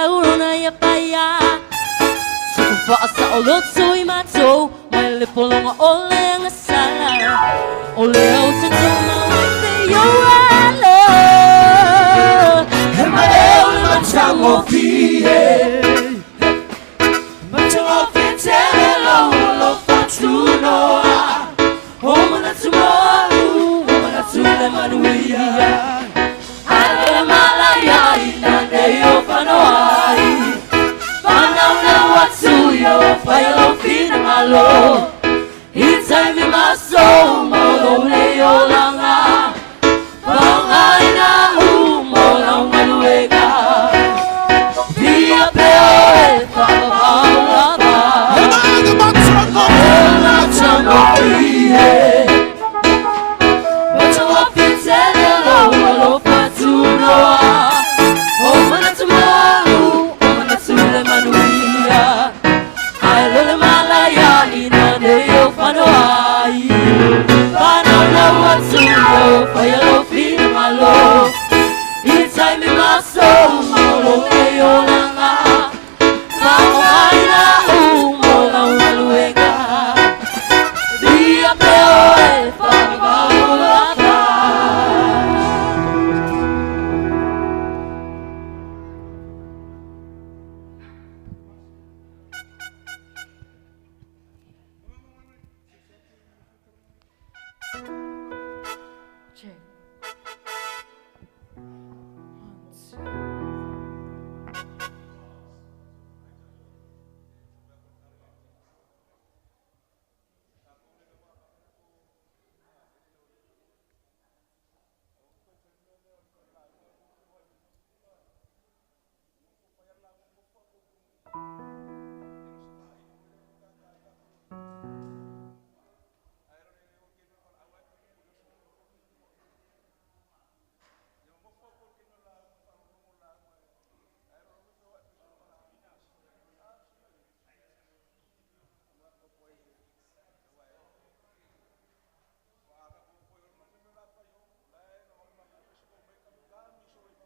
saurona ya paya. Sukufa sa olot soy mato, may lipolong ole ang asala. Ole au tatuma wete yo alo. Hema el machango fie, machango fie tele lo Alofa Tunoa. Homa na tumalu, homa na tule manuia. Ala malaya ina neyo panoai. Panau na watsuyo, fai lo fina malo.